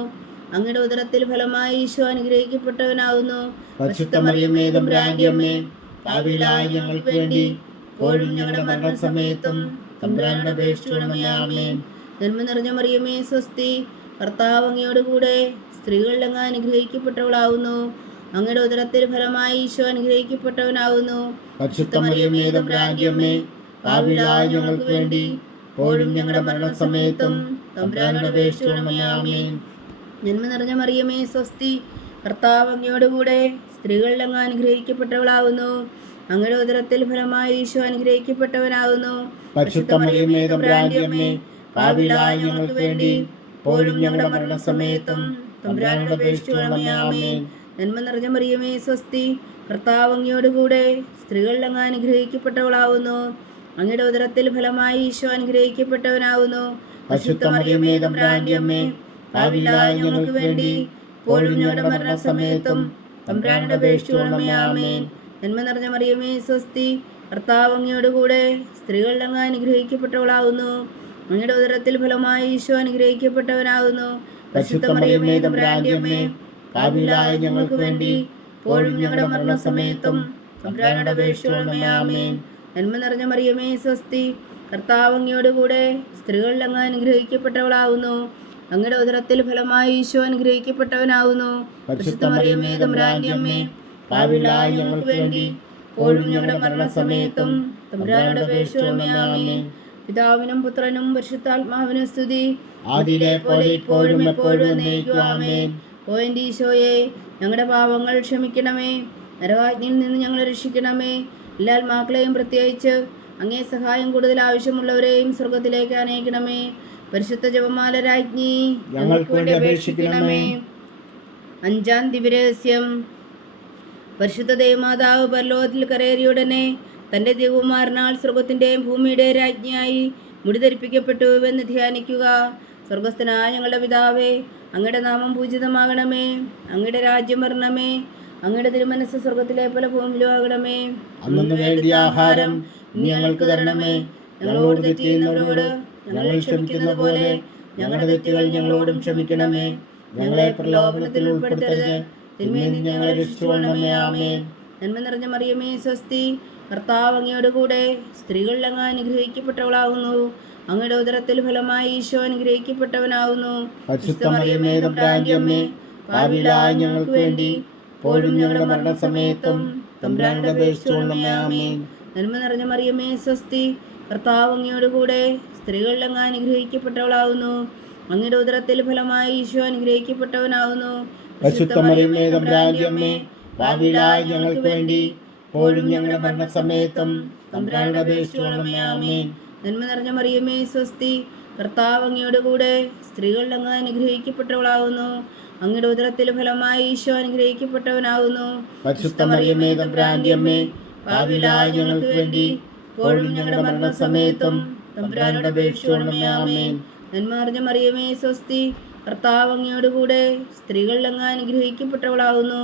അങ്ങയുടെ ഉദരത്തിൽ ഫലമായി ഈശോ അനുഗ്രഹിക്കപ്പെട്ടവനാവുന്നു. പരിശുദ്ധ മറിയമേ തമ്പുരാന്റെ അമ്മേ, പാപികളായ ഞങ്ങൾക്ക് വേണ്ടി ഇപ്പോഴും ഞങ്ങളുടെ മരണസമയത്തും തമ്പുരാനോട് അപേക്ഷിച്ചുകൊള്ളണമേ. ആമേൻ. നന്മ നിറഞ്ഞ മറിയമേ സ്വസ്തി, കർത്താവ് അങ്ങയോടുകൂടെ സ്ത്രീകൾ അങ്ങ് അനുഗ്രഹിക്കപ്പെട്ടവളാവുന്നു. അങ്ങയുടെ ഉദരത്തിൽ ഫലമായി ഈശോ അനുഗ്രഹിക്കപ്പെട്ടവനാവുന്നു. പരിശുദ്ധ മറിയമേ തമ്പുരാന്റെ അമ്മേ, പാപികളായ ഞങ്ങൾക്ക് വേണ്ടി ഇപ്പോഴും ഞങ്ങളുടെ മരണസമയത്തും തമ്പുരാനോട് അപേക്ഷിച്ചുകൊള്ളണമേ. ആമേൻ. നന്മ നിറഞ്ഞ മറിയമേ സ്വസ്തി, കർത്താവ് അങ്ങയോടുകൂടെ സ്ത്രീകൾ അങ്ങ് അനുഗ്രഹിക്കപ്പെട്ടവളാവുന്നു. അങ്ങയുടെ ഉദരത്തിൽ ഫലമായി ഈശോ അനുഗ്രഹിക്കപ്പെട്ടവനാവുന്നു. പരിശുദ്ധ മറിയമേ തമ്പുരാന്റെ അമ്മേ, പാപികളായ ഞങ്ങൾക്ക് വേണ്ടി ഇപ്പോഴും ഞങ്ങളുടെ മരണസമയത്തും തമ്പുരാനോട് അപേക്ഷിച്ചുകൊള്ളണമേ. ആമേൻ. നന്മ നിറഞ്ഞ മറിയമേ സ്വസ്തി, കർത്താവ് അങ്ങയോടുകൂടെ സ്ത്രീകൾ അങ്ങ് അനുഗ്രഹിക്കപ്പെട്ടവളാവുന്നു. അങ്ങയുടെ ഉദരത്തിൽ ഫലമായി ഈശോ അനുഗ്രഹിക്കപ്പെട്ടവനാവുന്നു. പരിശുദ്ധ മറിയമേ തമ്പുരാന്റെ അമ്മേ, പാപികളായ ഞങ്ങൾക്ക് വേണ്ടി ഇപ്പോഴും ഞങ്ങളുടെ മരണസമയത്തും തമ്പുരാനോട് അപേക്ഷിച്ചുകൊള്ളണമേ. ആമേൻ. നന്മ നിറഞ്ഞ മറിയമേ സ്വസ്തി, കർത്താവ് അങ്ങയോടുകൂടെ സ്ത്രീകൾ അങ്ങ് അനുഗ്രഹിക്കപ്പെട്ടവളാവുന്നു. അങ്ങയുടെ ഉദരത്തിൽ ഫലമായി ഈശോ അനുഗ്രഹിക്കപ്പെട്ടവനാവുന്നു. പരിശുദ്ധ മറിയമേ തമ്പുരാന്റെ അമ്മേ, പാപികളായ ഞങ്ങൾക്ക് വേണ്ടി ഇപ്പോഴും ഞങ്ങളുടെ മരണസമയത്തും തമ്പുരാനോട് അപേക്ഷിച്ചുകൊള്ളണമേ. ആമേൻ. നന്മ നിറഞ്ഞ മറിയമേ സ്വസ്തി, കർത്താവ് അങ്ങയോടുകൂടെ സ്ത്രീകൾ അങ്ങ് അനുഗ്രഹിക്കപ്പെട്ടവളാവുന്നു. അങ്ങയുടെ ഉദരത്തിൽ ഫലമായി ഈശോ അനുഗ്രഹിക്കപ്പെട്ടവനാവുന്നു. പരിശുദ്ധ മറിയമേ തമ്പുരാന്റെ അമ്മേ, പാപികളായ ഞങ്ങൾക്ക് വേണ്ടി ഇപ്പോഴും ഞങ്ങളുടെ മരണസമയത്തും തമ്പുരാനോട് അപേക്ഷിച്ചുകൊള്ളണമേ. ആമേൻ. പിതാവിനും പുത്രനും പരിശുദ്ധാത്മാവിനും സ്തുതി, ആദിയിലെ പോലെ ഇപ്പോഴും എപ്പോഴും എന്നേക്കും. ആമേൻ. ഓ എൻ്റെ ഈശോയെ, ഞങ്ങളുടെ പാപങ്ങൾ ക്ഷമിക്കണമേ. നരകാജ്ഞയിൽ നിന്ന് ഞങ്ങളെ രക്ഷിക്കണമേ. എല്ലാ ആത്മാക്കളെയും പ്രത്യേകിച്ച് അങ്ങേ സഹായം കൂടുതൽ ആവശ്യമുള്ളവരെയും സ്വർഗത്തിലേക്ക് അനയിക്കണമേ. പരിശുദ്ധ ജപമാല രാജ്ഞി ഞങ്ങൾക്ക് വേണ്ടി അപേക്ഷിക്കണമേ. അഞ്ചാം ദിവ്യരഹസ്യം. പരിശുദ്ധ ദേവമാതാവ് പരലോകത്തിൽ കരേറിയുടനെ തൻ്റെ ദിവകുമാരനാൽ സ്വർഗത്തിൻ്റെയും ഭൂമിയുടെയും രാജ്ഞിയായി മുടിധരിപ്പിക്കപ്പെട്ടുവെന്ന് ധ്യാനിക്കുക. സ്വർഗസ്ഥനായ ഞങ്ങളുടെ പിതാവേ, അങ്ങയുടെ നാമം പൂജിതമാകണമേ. അങ്ങയുടെ രാജ്യം വരണമേ. അങ്ങയുടെ തിരുമനസ് സ്വർഗത്തിലെ പോലെ ഭൂമിയിലും ആകണമേ. അന്നു വേണ്ടിയ ആഹാരം ഞങ്ങൾക്ക് തരണമേ. ഞങ്ങളോട് തെറ്റ് ചെയ്യുന്നവരോട് ഞങ്ങൾ ക്ഷമിക്കുന്ന പോലെ ഞങ്ങളുടെ തെറ്റുകൾ ഞങ്ങളോടും ക്ഷമിക്കണമേ. ഞങ്ങളെ പ്രലോഭനത്തിൽ ഉൾപ്പെടുത്തരുത്, തിന്മയിൽ നിന്ന് ഞങ്ങളെ രക്ഷിച്ചുകൊള്ളണമേ. ആമേൻ. നന്മ നിറഞ്ഞ മറിയമേ സ്വസ്തി, കർത്താവ് അങ്ങയോടുകൂടെ സ്ത്രീകൾ അങ്ങ് അനുഗ്രഹിക്കപ്പെട്ടവളാവുന്നു. അങ്ങയുടെ ഉദരത്തിൽ ഫലമായി ഈശോ അനുഗ്രഹിക്കപ്പെട്ടവനാവുന്നു. പരിശുദ്ധ മറിയമേ തമ്പുരാന്റെ അമ്മേ, പാപികളായ ഞങ്ങൾക്ക് വേണ്ടി ഇപ്പോഴും ഞങ്ങളുടെ മരണസമയത്തും തമ്പുരാനോട് അപേക്ഷിച്ചുകൊള്ളണമേ. ആമേൻ. നന്മ നിറഞ്ഞ മറിയമേ സ്വസ്തി, കർത്താവ് അങ്ങയോടുകൂടെ സ്ത്രീകൾ അങ്ങ് അനുഗ്രഹിക്കപ്പെട്ടവളാവുന്നു. അങ്ങയുടെ ഉദരത്തിൽ ഫലമായി ഈശോ അനുഗ്രഹിക്കപ്പെട്ടവനാവുന്നു. പരിശുദ്ധ മറിയമേ തമ്പുരാന്റെ അമ്മേ, പാപികളായ ഞങ്ങൾക്ക് വേണ്ടി ഇപ്പോഴും ഞങ്ങളുടെ മരണസമയത്തും തമ്പുരാനോട് അപേക്ഷിച്ചുകൊള്ളണമേ. ആമേൻ. നന്മ നിറഞ്ഞ മറിയമേ സ്വസ്തി, കർത്താവ് അങ്ങയോട് കൂടെ സ്ത്രീകളിൽ അങ്ങ് അനുഗ്രഹിക്കപ്പെട്ടവളാകുന്നു. അങ്ങയുടെ ഉദരത്തിൽ ഫലമായി ഈശോ അനുഗ്രഹിക്കപ്പെട്ടവനാകുന്നു. പരിശുദ്ധ മറിയമേ തമ്പുരാന്റെ അമ്മേ, പാപികളായ ഞങ്ങൾക്ക് വേണ്ടി ഇപ്പോഴും ഞങ്ങളുടെ മരണസമയത്തും തമ്പുരാനോട് അപേക്ഷിച്ചുകൊള്ളണമേ. ആമേൻ. നന്മ നിറഞ്ഞ മറിയമേ സ്വസ്തി, കർത്താവ് അങ്ങയോട് കൂടെ സ്ത്രീകളിൽ അങ്ങ് അനുഗ്രഹിക്കപ്പെട്ടവളാകുന്നു.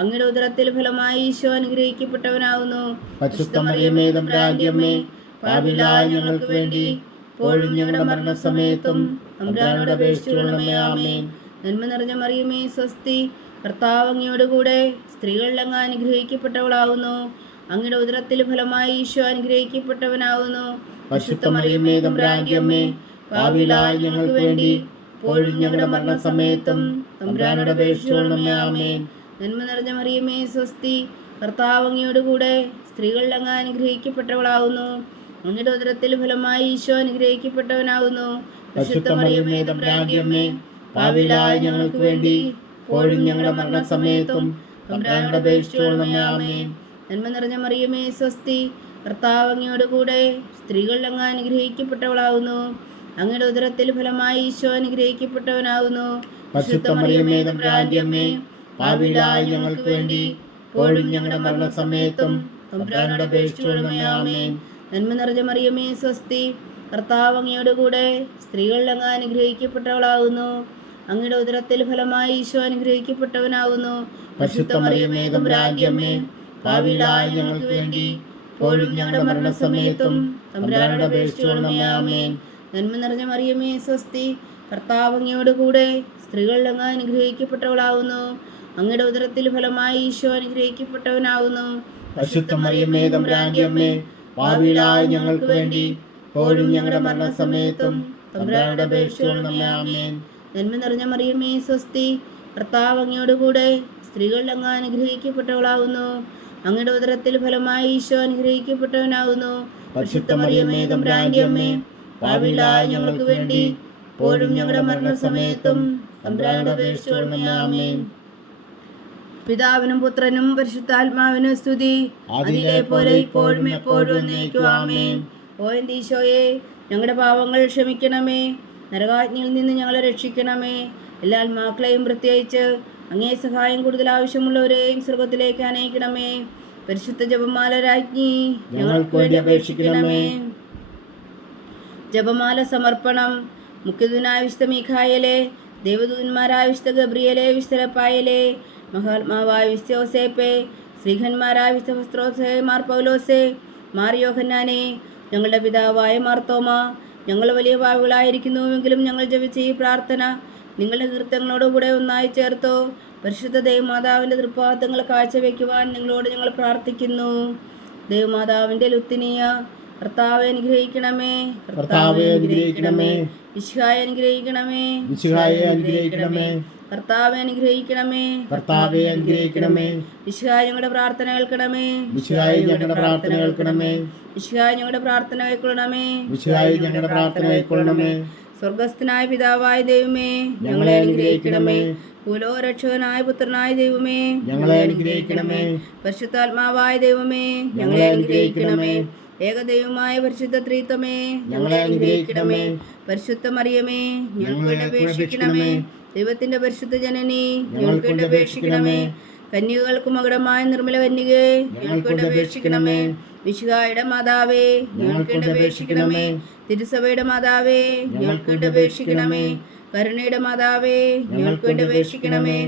അങ്ങയുടെ ഉദരത്തിൽ ഫലമായി ഈശോ അനുഗ്രഹിക്കപ്പെട്ടവനാകുന്നു. പരിശുദ്ധ മറിയമേ തമ്പുരാന്റെ അമ്മേ, പാപികളായ ഞങ്ങൾക്ക് വേണ്ടി ഇപ്പോഴും ഞങ്ങളുടെ മരണസമയത്തും തമ്പുരാനോട് അപേക്ഷിച്ചുകൊള്ളണമേ. ആമേൻ. നന്മ നിറഞ്ഞ മറിയമേ സ്വസ്തി, കർത്താവ് അങ്ങയോട് കൂടെ സ്ത്രീകളിൽ അങ്ങ് അനുഗ്രഹിക്കപ്പെട്ടവളാകുന്നു. അങ്ങയുടെ ഉദരത്തിൽ ഫലമായി ഈശോ അനുഗ്രഹിക്കപ്പെട്ടവനാകുന്നു. പരിശുദ്ധ മറിയമേ തമ്പുരാന്റെ അമ്മേ, പാപികളായ ഞങ്ങൾക്ക് വേണ്ടി ഇപ്പോഴും ഞങ്ങളുടെ മരണസമയത്തും തമ്പുരാനോട് അപേക്ഷിച്ചുകൊള്ളണമേ. ആമേൻ. നന്മ നിറഞ്ഞ മറിയമേ സ്വസ്തി, കർത്താവ് അങ്ങയോട് കൂടെ സ്ത്രീകളിൽ അങ്ങ് അനുഗ്രഹിക്കപ്പെട്ടവളാകുന്നു. അങ്ങയുടെ ഉദരത്തിൽ ഫലമായി ഈശോ അനുഗ്രഹിക്കപ്പെട്ടവനാകുന്നു. പരിശുദ്ധ മറിയമേ തമ്പുരാന്റെ അമ്മേ, പാപികളായ ഞങ്ങൾക്ക് വേണ്ടി ഇപ്പോഴും ഞങ്ങളുടെ മരണസമയത്തും തമ്പുരാനോട് അപേക്ഷിച്ചുകൊള്ളണമേ. ആമേൻ. നന്മ നിറഞ്ഞ മറിയമേ സ്വസ്തി, കർത്താവ് അങ്ങയോട് കൂടെ സ്ത്രീകളിൽ അങ്ങ് അനുഗ്രഹിക്കപ്പെട്ടവളാകുന്നു. അങ്ങയുടെ ഉദരത്തിൽ ഫലമായി ഈശോ അനുഗ്രഹിക്കപ്പെട്ടവനാകുന്നു. പരിശുദ്ധ മറിയമേ തമ്പുരാന്റെ അമ്മേ, പാപികളായ ഞങ്ങൾക്ക് വേണ്ടി ഇപ്പോഴും ഞങ്ങളുടെ മരണസമയത്തും തമ്പുരാനോട് അപേക്ഷിച്ചുകൊള്ളണമേ. ആമേൻ. നന്മ നിറഞ്ഞ മറിയമേ സ്വസ്തി, കർത്താവ് അങ്ങയോട് കൂടെ സ്ത്രീകളിൽ അങ്ങ് അനുഗ്രഹിക്കപ്പെട്ടവളാകുന്നു. അങ്ങയുടെ ഉദരത്തിൽ ഫലമായി ഈശോ അനുഗ്രഹിക്കപ്പെട്ടവനാകുന്നു. പരിശുദ്ധ മറിയമേ തമ്പുരാന്റെ അമ്മേ, പാപികളായ ഞങ്ങൾക്ക് വേണ്ടി ഇപ്പോഴും ഞങ്ങളുടെ മരണസമയത്തും തമ്പുരാനോട് അപേക്ഷിച്ചുകൊള്ളണമേ. ആമേൻ. നന്മ നിറഞ്ഞ മറിയമേ സ്വസ്തി, കർത്താവ് അങ്ങയോട് കൂടെ സ്ത്രീകളിൽ അങ്ങ് അനുഗ്രഹിക്കപ്പെട്ടവളാകുന്നു. അങ്ങയുടെ ഉദരത്തിൽ ഫലമായി ഈശോ അനുഗ്രഹിക്കപ്പെട്ടവനാകുന്നു. പരിശുദ്ധ മറിയമേ തമ്പുരാന്റെ അമ്മേ, പാപികളായ ഞങ്ങൾക്ക് വേണ്ടി ഇപ്പോഴും ഞങ്ങളുടെ മരണസമയത്തും തമ്പുരാനോട് അപേക്ഷിച്ചുകൊള്ളണമേ. ആമേൻ. നന്മ നിറഞ്ഞ മറിയമേ സ്വസ്തി, കർത്താവ് അങ്ങയോട് കൂടെ സ്ത്രീകളിൽ അങ്ങ് അനുഗ്രഹിക്കപ്പെട്ടവളാകുന്നു. അങ്ങയുടെ ഉദരത്തിൽ ഫലമായി ഈശോ അനുഗ്രഹിക്കപ്പെട്ടവനാകുന്നു. പരിശുദ്ധ മറിയമേ തമ്പുരാന്റെ അമ്മേ, പാപികളായ ഞങ്ങൾക്ക് വേണ്ടി ഇപ്പോഴും ഞങ്ങളുടെ മരണസമയത്തും തമ്പുരാനോട് അപേക്ഷിച്ചുകൊള്ളണമേ. ആമേൻ. പിതാവിനും പുത്രനും പരിശുദ്ധാത്മാവിനും സ്തുതി, അതിലെ പോലെ ഇപ്പോഴും എപ്പോഴും എന്നേക്കും. ആമേൻ. ഓ എൻ്റെ ഈശോയെ, ഞങ്ങളുടെ പാവങ്ങൾ ക്ഷമിക്കണമേ. നരകാജ്ഞയിൽ നിന്ന് ഞങ്ങളെ രക്ഷിക്കണമേ. എല്ലാ ആത്മാക്കളെയും പ്രത്യേകിച്ച് അങ്ങേ സഹായം കൂടുതൽ ആവശ്യമുള്ളവരെയും സ്വർഗത്തിലേക്ക് അനയിക്കണമേ. പരിശുദ്ധ ജപമാല രാജ്ഞി, ഞങ്ങൾക്ക് വേണ്ടി അപേക്ഷിക്കണമേ. ജപമാല സമർപ്പണം. മുഖ്യദൂതനായ വിശുദ്ധ മീഖായേലേ, ദേവദൂതന്മാരായ വിശുദ്ധ ഗബ്രിയേലേ, വിശുദ്ധ റഫായേലേ, മഹാത്മാവായ വിശുദ്ധ യോസേപ്പേ, ശ്രീഹന്മാരായ വിശുദ്ധ പത്രോസേ, മാർ പൗലോസേ, മാർ യോഹന്നാനേ, ഞങ്ങളുടെ പിതാവായ മാർത്തോമ, ഞങ്ങൾ വലിയ പാപികളായിരിക്കുന്നുവെങ്കിലും ഞങ്ങൾ ജപിച്ച ഈ പ്രാർത്ഥന നിങ്ങളുടെ കീർത്തനങ്ങളോടുകൂടെ ഒന്നായി ചേർത്തോ. പരിശുദ്ധ ദൈവമാതാവിൻ്റെ തൃപ്പാദങ്ങൾ കാഴ്ചവെക്കുവാൻ നിങ്ങളോട് ഞങ്ങൾ പ്രാർത്ഥിക്കുന്നു. ദൈവമാതാവിൻ്റെ ലുത്തിനിയ, കർത്താവെ അനുഗ്രഹിക്കണമേ. കർത്താവെ അനുഗ്രഹിക്കണമേ. മിശിഹായെ അനുഗ്രഹിക്കണമേ. മിശിഹായെ അനുഗ്രഹിക്കണമേ. കർത്താവെ അനുഗ്രഹിക്കണമേ. കർത്താവെ അനുഗ്രഹിക്കണമേ. മിശിഹായ ഞങ്ങളുടെ പ്രാർത്ഥന കേൾക്കണമേ. മിശിഹായെ ഞങ്ങളുടെ പ്രാർത്ഥന കേൾക്കണമേ. മിശിഹായ ഞങ്ങളുടെ പ്രാർത്ഥന കൈക്കൊള്ളണമേ. മിശിഹായെ ഞങ്ങളുടെ പ്രാർത്ഥന കൈക്കൊള്ളണമേ. സ്വർഗസ്ഥനായ പിതാവായ ദൈവമേ, ഞങ്ങളെ അനുഗ്രഹിക്കണമേ. ഭൂലോകരക്ഷകനായ പുത്രനായ ദൈവമേ, ഞങ്ങളെ അനുഗ്രഹിക്കണമേ. പരിശുദ്ധാത്മാവായ ദൈവമേ, ഞങ്ങളെ അനുഗ്രഹിക്കണമേ. ഏകദൈവമായ പരിശുദ്ധ ത്രിത്വമേ, ഞങ്ങളെ അനുഗ്രഹിക്കണമേ. പരിശുദ്ധ മറിയമേ, ഞങ്ങൾക്ക് വേണ്ടി അപേക്ഷിക്കണമേ. ദൈവത്തിന്റെ പരിശുദ്ധ ജനനി, ഞങ്ങൾക്ക് വേണ്ടി അപേക്ഷിക്കണമേ. കന്യകൾക്ക് മകുടമായ നിർമ്മല കന്യകേ, ഞങ്ങൾക്ക് വേണ്ടി അപേക്ഷിക്കണമേ. മിശിഹായുടെ മാതാവേ, ഞങ്ങൾക്ക് വേണ്ടി അപേക്ഷിക്കണമേ. തിരുസഭയുടെ മാതാവേ, ഞങ്ങൾക്ക് വേണ്ടി അപേക്ഷിക്കണമേ. കരുണയുടെ മാതാവേ, ഞങ്ങൾക്ക് വേണ്ടി അപേക്ഷിക്കണമേ.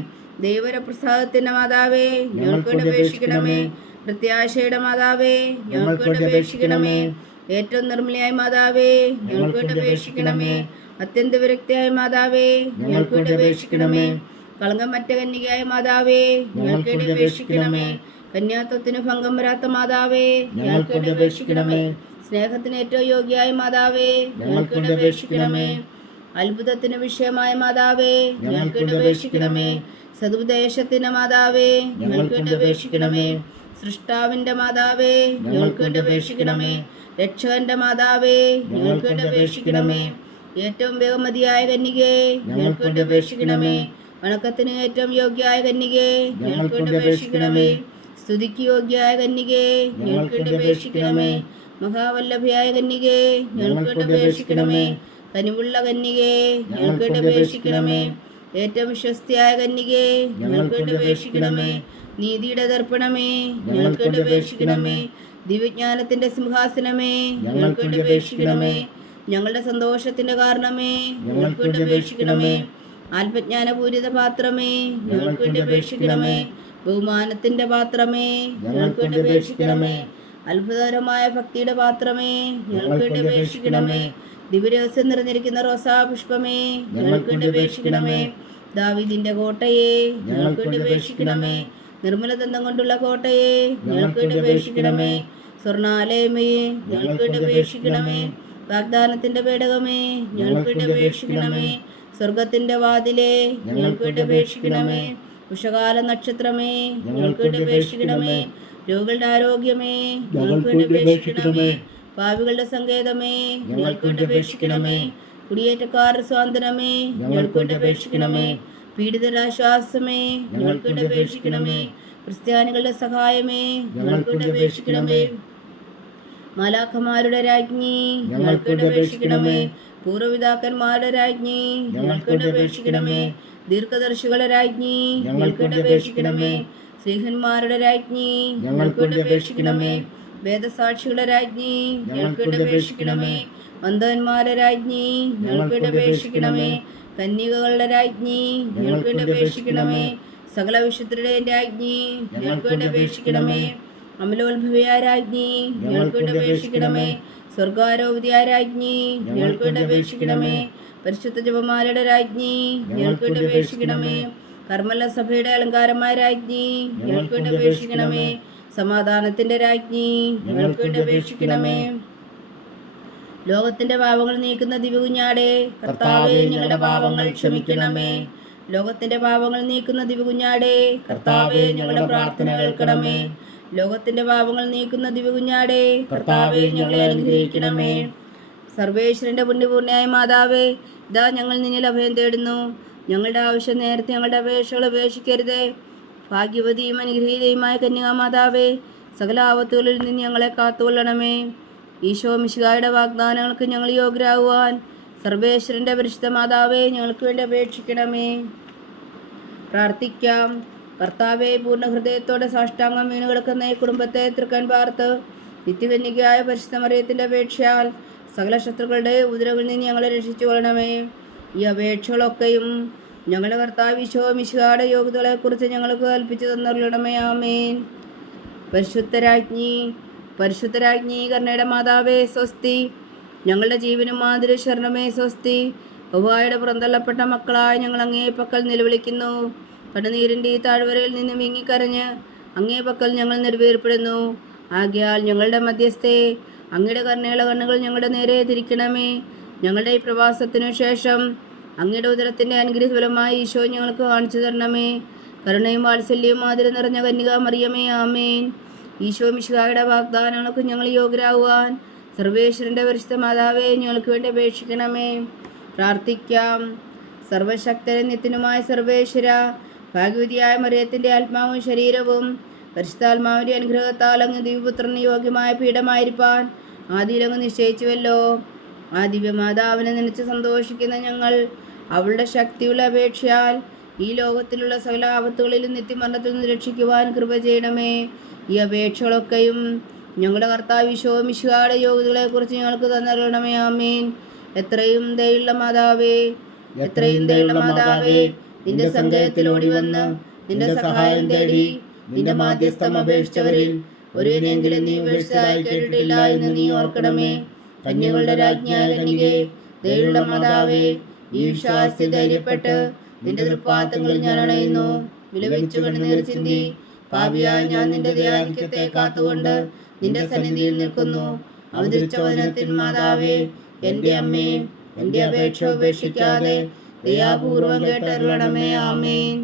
ദൈവപ്രസാദത്തിന്റെ മാതാവേ, ഞങ്ങൾക്ക് വേണ്ടി അപേക്ഷിക്കണമേ. പ്രത്യാശയുടെ മാതാവേ, ഞങ്ങൾക്ക് വേണ്ടി അപേക്ഷിക്കണമേ. ഏറ്റവും നിർമ്മലയായ മാതാവേ, ഞങ്ങൾക്ക് വേണ്ടി അപേക്ഷിക്കണമേ. അത്യന്ത വിരക്തിയായ മാതാവേ, ഞങ്ങൾക്ക് വേണ്ടി അപേക്ഷിക്കണമേ. കളങ്കമറ്റ കന്യകയായ മാതാവേ, ഞങ്ങൾക്ക് വേണ്ടി അപേക്ഷിക്കണമേ. കന്യാത്വത്തിന് ഭംഗം വരാത്ത മാതാവേ, ഞങ്ങൾക്ക് വേണ്ടി അപേക്ഷിക്കണമേ. സ്നേഹത്തിന് ഏറ്റവും യോഗ്യയായ മാതാവേ, ഞങ്ങൾക്ക് വേണ്ടി അപേക്ഷിക്കണമേ. അത്ഭുതത്തിന് വിഷയമായ മാതാവേ, ഞങ്ങൾക്ക് വേണ്ടി അപേക്ഷിക്കണമേ. സതുപദേശത്തിന്റെ മാതാവേ, ഞങ്ങൾക്ക് വേണ്ടി അപേക്ഷിക്കണമേ. സൃഷ്ടാവിന്റെ മാതാവേ, ഞങ്ങൾക്ക് വേണ്ടി അപേക്ഷിക്കണമേ. രക്ഷകന്റെ മാതാവേ, ഞങ്ങൾക്ക് വേണ്ടി അപേക്ഷിക്കണമേ. ഏറ്റവും ബഹുമതിയായ കന്യകേ, ഞങ്ങൾക്ക് വേണ്ടി അപേക്ഷിക്കണമേ. വണക്കത്തിന് ഏറ്റവും യോഗ്യയായ കന്യകേ, ഞങ്ങൾക്ക് വേണ്ടി അപേക്ഷിക്കണമേ. സ്തുതിക്ക് യോഗ്യയായ കന്യകേ ഞങ്ങൾക്ക് വേണ്ടി അപേക്ഷിക്കണമേ. മഹാവല്ലഭയായ കന്യകേ ഞങ്ങൾക്ക് വേണ്ടി അപേക്ഷിക്കണമേ. കനിവുള്ള കന്യകേ ഞങ്ങൾക്ക് വേണ്ടി അപേക്ഷിക്കണമേ. ഏറ്റവും വിശ്വസ്തയായ കന്യകേ ഞങ്ങൾക്ക് വേണ്ടി അപേക്ഷിക്കണമേ. നീതിയുടെ ദർപ്പണമേ ഞങ്ങൾക്ക് വേണ്ടി അപേക്ഷിക്കണമേ. ദിവ്യജ്ഞാനത്തിന്റെ സിംഹാസനമേ ഞങ്ങൾക്ക് വേണ്ടി അപേക്ഷിക്കണമേ. ഞങ്ങളുടെ സന്തോഷത്തിന്റെ കാരണമേ ഞങ്ങൾക്ക് വേണ്ടി അപേക്ഷിക്കണമേ. ആത്മജ്ഞാനപൂരിത പാത്രമേ ഞങ്ങൾക്ക് വേണ്ടി അപേക്ഷിക്കണമേ. ബഹുമാനത്തിന്റെ പാത്രമേ ഞങ്ങൾക്ക് വേണ്ടി അപേക്ഷിക്കണമേ. അത്ഭുതകരമായ ഭക്തിയുടെ പാത്രമേ ഞങ്ങൾക്ക് വേണ്ടി അപേക്ഷിക്കണമേ. ദിവ്യരഹസ്യം നിറഞ്ഞിരിക്കുന്ന റോസാ പുഷ്പമേ ഞങ്ങൾക്ക് വേണ്ടി അപേക്ഷിക്കണമേ. ദാവീദിന്റെ കോട്ടയെ ഞങ്ങൾക്ക് വേണ്ടി അപേക്ഷിക്കണമേ. നിർമ്മല ദന്തം കൊണ്ടുള്ള കോട്ടയെ ഞങ്ങൾക്ക് വേണ്ടി അപേക്ഷിക്കണമേ. സ്വർണാലയമേ ഞങ്ങൾക്ക് വേണ്ടി അപേക്ഷിക്കണമേ. വാഗ്ദാനത്തിന്റെ പേടകമേ ഞങ്ങൾക്ക് വേണ്ടി അപേക്ഷിക്കണമേ. സ്വർഗത്തിന്റെ വാതിലേ ഞങ്ങൾക്ക് വേണ്ടി അപേക്ഷിക്കണമേ. ഉഷകാല നക്ഷത്രമേ ഞങ്ങൾക്ക് വേണ്ടി അപേക്ഷിക്കണമേ. രോഗികളുടെ ആരോഗ്യമേ ഞങ്ങൾക്ക് വേണ്ടി അപേക്ഷിക്കണമേ. പാപികളുടെ സങ്കേതമേ ഞങ്ങൾക്ക് വേണ്ടി അപേക്ഷിക്കണമേ. കുടിയേറ്റക്കാരുടെ സ്വാതന്ത്ര്യമേ ഞങ്ങൾക്ക് വേണ്ടി അപേക്ഷിക്കണമേ. പീഡിതരാശ്വാസമേ ഞങ്ങൾക്ക് വേണ്ടി അപേക്ഷിക്കണമേ. ക്രിസ്ത്യാനികളുടെ സഹായമേ ഞങ്ങൾക്ക് വേണ്ടി അപേക്ഷിക്കണമേ. മാലാഖമാരുടെ രാജ്ഞി ഞങ്ങൾക്ക് വേണ്ടി അപേക്ഷിക്കണമേ. പൂർവ്വപിതാക്കന്മാരുടെ രാജ്ഞി ഞങ്ങൾക്ക് വേണ്ടി അപേക്ഷിക്കണമേ. ദീർഘദർശികളുടെ രാജ്ഞി ഞങ്ങൾക്ക് വേണ്ടി അപേക്ഷിക്കണമേ. സ്ത്രീഹന്മാരുടെ രാജ്ഞി ഞങ്ങൾക്ക് വേണ്ടി അപേക്ഷിക്കണമേ. വേദസാക്ഷികളുടെ രാജ്ഞി ഞങ്ങൾക്ക് വേണ്ടി അപേക്ഷിക്കണമേ. വന്ധവന്മാരുടെ രാജ്ഞി ഞങ്ങൾക്ക് വേണ്ടി അപേക്ഷിക്കണമേ. കന്യകകളുടെ രാജ്ഞി ഞങ്ങൾക്ക് വേണ്ടി അപേക്ഷിക്കണമേ. സകല വിശുദ്ധരുടെയും രാജ്ഞി ഞങ്ങൾക്ക് വേണ്ടി അപേക്ഷിക്കണമേ. അമലോത്ഭവയായ രാജ്ഞി ഞങ്ങൾക്ക് വേണ്ടി അപേക്ഷിക്കണമേ. സ്വർഗാരോപതിയായ രാജ്ഞി ഞങ്ങൾക്ക് വേണ്ടി അപേക്ഷിക്കണമേ. പരിശുദ്ധ ജപമാലയുടെ രാജ്ഞി ഞങ്ങൾക്ക് വേണ്ടി അപേക്ഷിക്കണമേ. കർമ്മല സഭയുടെ അലങ്കാരമായ രാജ്ഞി ഞങ്ങൾക്ക് വേണ്ടി അപേക്ഷിക്കണമേ. സമാധാനത്തിന്റെ രാജ്ഞി ഞങ്ങൾക്ക് വേണ്ടി അപേക്ഷിക്കണമേ. ലോകത്തിന്റെ പാപങ്ങൾ നീക്കുന്ന ദിവ്യകുഞ്ഞാടേ കർത്താവേ ഞങ്ങളുടെ പാപങ്ങൾ ക്ഷമിക്കണമേ. ലോകത്തിന്റെ പാപങ്ങൾ നീക്കുന്ന ദിവ്യകുഞ്ഞാടേ കർത്താവേ ഞങ്ങളുടെ പ്രാർത്ഥന കേൾക്കണമേ. ലോകത്തിന്റെ പാപങ്ങൾ നീക്കുന്ന ദിവ്യകുഞ്ഞാടേ കർത്താവേ ഞങ്ങളെ അനുഗ്രഹിക്കണമേ. സർവേശ്വരന്റെ പുണ്യപൂർണ്ണയായ മാതാവേ, ഇതാ ഞങ്ങൾ നിന്നിൽ അഭയം തേടുന്നു. ഞങ്ങളുടെ ആവശ്യം നേരത്തെ ഞങ്ങളുടെ അപേക്ഷകൾ ഉപേക്ഷിക്കരുതേ. ഭാഗ്യവതിയും അനുഗ്രഹീതയുമായ കന്യകാമാതാവേ, സകല ആപത്തുകളിൽ നിന്ന് ഞങ്ങളെ കാത്തുകൊള്ളണമേ. ഈശോ മിശിഹായുടെ വാഗ്ദാനങ്ങൾക്ക് ഞങ്ങൾ യോഗ്യരാകുവാൻ സർവേശ്വരന്റെ പരിശുദ്ധ മാതാവേ ഞങ്ങൾക്ക് വേണ്ടി അപേക്ഷിക്കണമേ. പ്രാർത്ഥിക്കാം. കർത്താവെ, പൂർണ്ണ ഹൃദയത്തോടെ സാഷ്ടാംഗം വീണ് കിടക്കുന്ന ഈ കുടുംബത്തെ തൃക്കൻ പാർത്ത് നിത്യകന്യകയായ പരിശുദ്ധ മറിയത്തിന്റെ അപേക്ഷയാൽ സകല ശത്രുക്കളുടെ ഉദരവിൽ നിന്ന് ഞങ്ങളെ രക്ഷിച്ചു കൊള്ളണമേ. ഈ അപേക്ഷകളൊക്കെയും ഞങ്ങളുടെ കർത്താവ് ഈശോ മിശിഹായുടെ യോഗ്യതകളെക്കുറിച്ച് ഞങ്ങൾക്ക് കൽപ്പിച്ചു തന്നരുളണമേ. ആമേൻ. പരിശുദ്ധരാജ്ഞി കരുണയുടെ മാതാവേ സ്വസ്തി. ഞങ്ങളുടെ ജീവനും മാതിരി ശരണമേ സ്വസ്തി. യഹോവയുടെ പുറന്തള്ളപ്പെട്ട മക്കളായ ഞങ്ങൾ അങ്ങേ പക്കൽ നിലവിളിക്കുന്നു. കണ്ണുനീരിൻ്റെ ഈ താഴ്വരയിൽ നിന്ന് വീങ്ങിക്കരഞ്ഞ് അങ്ങേ പക്കൽ ഞങ്ങൾ നെടുവേർപ്പെടുന്നു. ആകയാൽ ഞങ്ങളുടെ മധ്യസ്ഥേ, അങ്ങയുടെ കരുണയുള്ള കണ്ണുകൾ ഞങ്ങളുടെ നേരെ തിരിക്കണമേ. ഞങ്ങളുടെ ഈ പ്രവാസത്തിനു ശേഷം അങ്ങയുടെ ഉദരത്തിൻ്റെ അനുഗ്രഹഫലമായി ഈശോ ഞങ്ങൾക്ക് കാണിച്ചു തരണമേ. കരുണയും വാത്സല്യവും മാതിരി നിറഞ്ഞ കന്യക മറിയമേ, ആമേൻ. ഈശോ മിശിഹായുടെ വാഗ്ദാനങ്ങൾക്ക് ഞങ്ങൾ യോഗ്യരാകുവാൻ സർവേശ്വരൻ്റെ പരിശുദ്ധ മാതാവേ ഞങ്ങൾക്ക് വേണ്ടി അപേക്ഷിക്കണമേ. പ്രാർത്ഥിക്കാം. സർവശക്തനും നിത്യനുമായ സർവേശ്വര, ഭാഗ്യവതിയായ മറിയത്തിൻ്റെ ആത്മാവും ശരീരവും പരിശുദ്ധാത്മാവിൻ്റെ അനുഗ്രഹത്താൽ അങ്ങ് ദിവ്യപുത്രന് യോഗ്യമായ പീഠമായിരിക്കാൻ ആദിയിലങ്ങ് നിശ്ചയിച്ചുവല്ലോ. ആ ദിവ്യമാതാവിനെ നനച്ച് സന്തോഷിക്കുന്ന ഞങ്ങൾ അവളുടെ ശക്തിയുള്ള അപേക്ഷയാൽ ഈ ലോകത്തിലുള്ള സകല ആപത്തുകളിലും നിത്യമരണത്തിൽ നിന്ന് രക്ഷിക്കുവാൻ കൃപ ചെയ്യണമേ. ഈ അപേക്ഷകളൊക്കെയും ഞങ്ങളുടെ കർത്താവ് ഈശോ മിശിഹായുടെ യോഗ്യതകളെക്കുറിച്ച് ഞങ്ങൾക്ക് തന്നരുളണമേ. ആമേൻ. എത്രയും ദയുള്ള മാതാവേ, നിന്റെ സങ്കേതത്തിൽ ഓടി വന്ന് നിന്റെ സഹായം തേടി നിന്റെ മാധ്യസ്ഥം അപേക്ഷിച്ചവരിൽ ഒരുവനെങ്കിലും നീ ഉപേക്ഷിച്ചതായി കേട്ടിട്ടില്ല എന്ന് നീ ഓർക്കണമേ. കന്യകളുടെ രാജ്ഞിയായ കന്യകേ, ദയുള്ള മാതാവേ, ഈ വിശ്വാസത്തിൽ ധൈര്യപ്പെട്ട് നിന്റെ തൃപ്പാദങ്ങളിൽ ഞാൻ അണയുന്നു. വിലപിച്ചു കണ്ണുനീർ ചിന്തി പാപിയായ ഞാൻ നിന്റെ ദയാധിക്യത്തെ കാത്തുകൊണ്ട് നിന്റെ സന്നിധിയിൽ നിൽക്കുന്നു. അവതരിച്ച വചനത്തിൻ മാതാവേ, എൻ്റെ അമ്മേ, എൻ്റെ അപേക്ഷ ഉപേക്ഷിക്കാതെ ദയാപൂർവം കേട്ടരുളണമേ. ആമേൻ.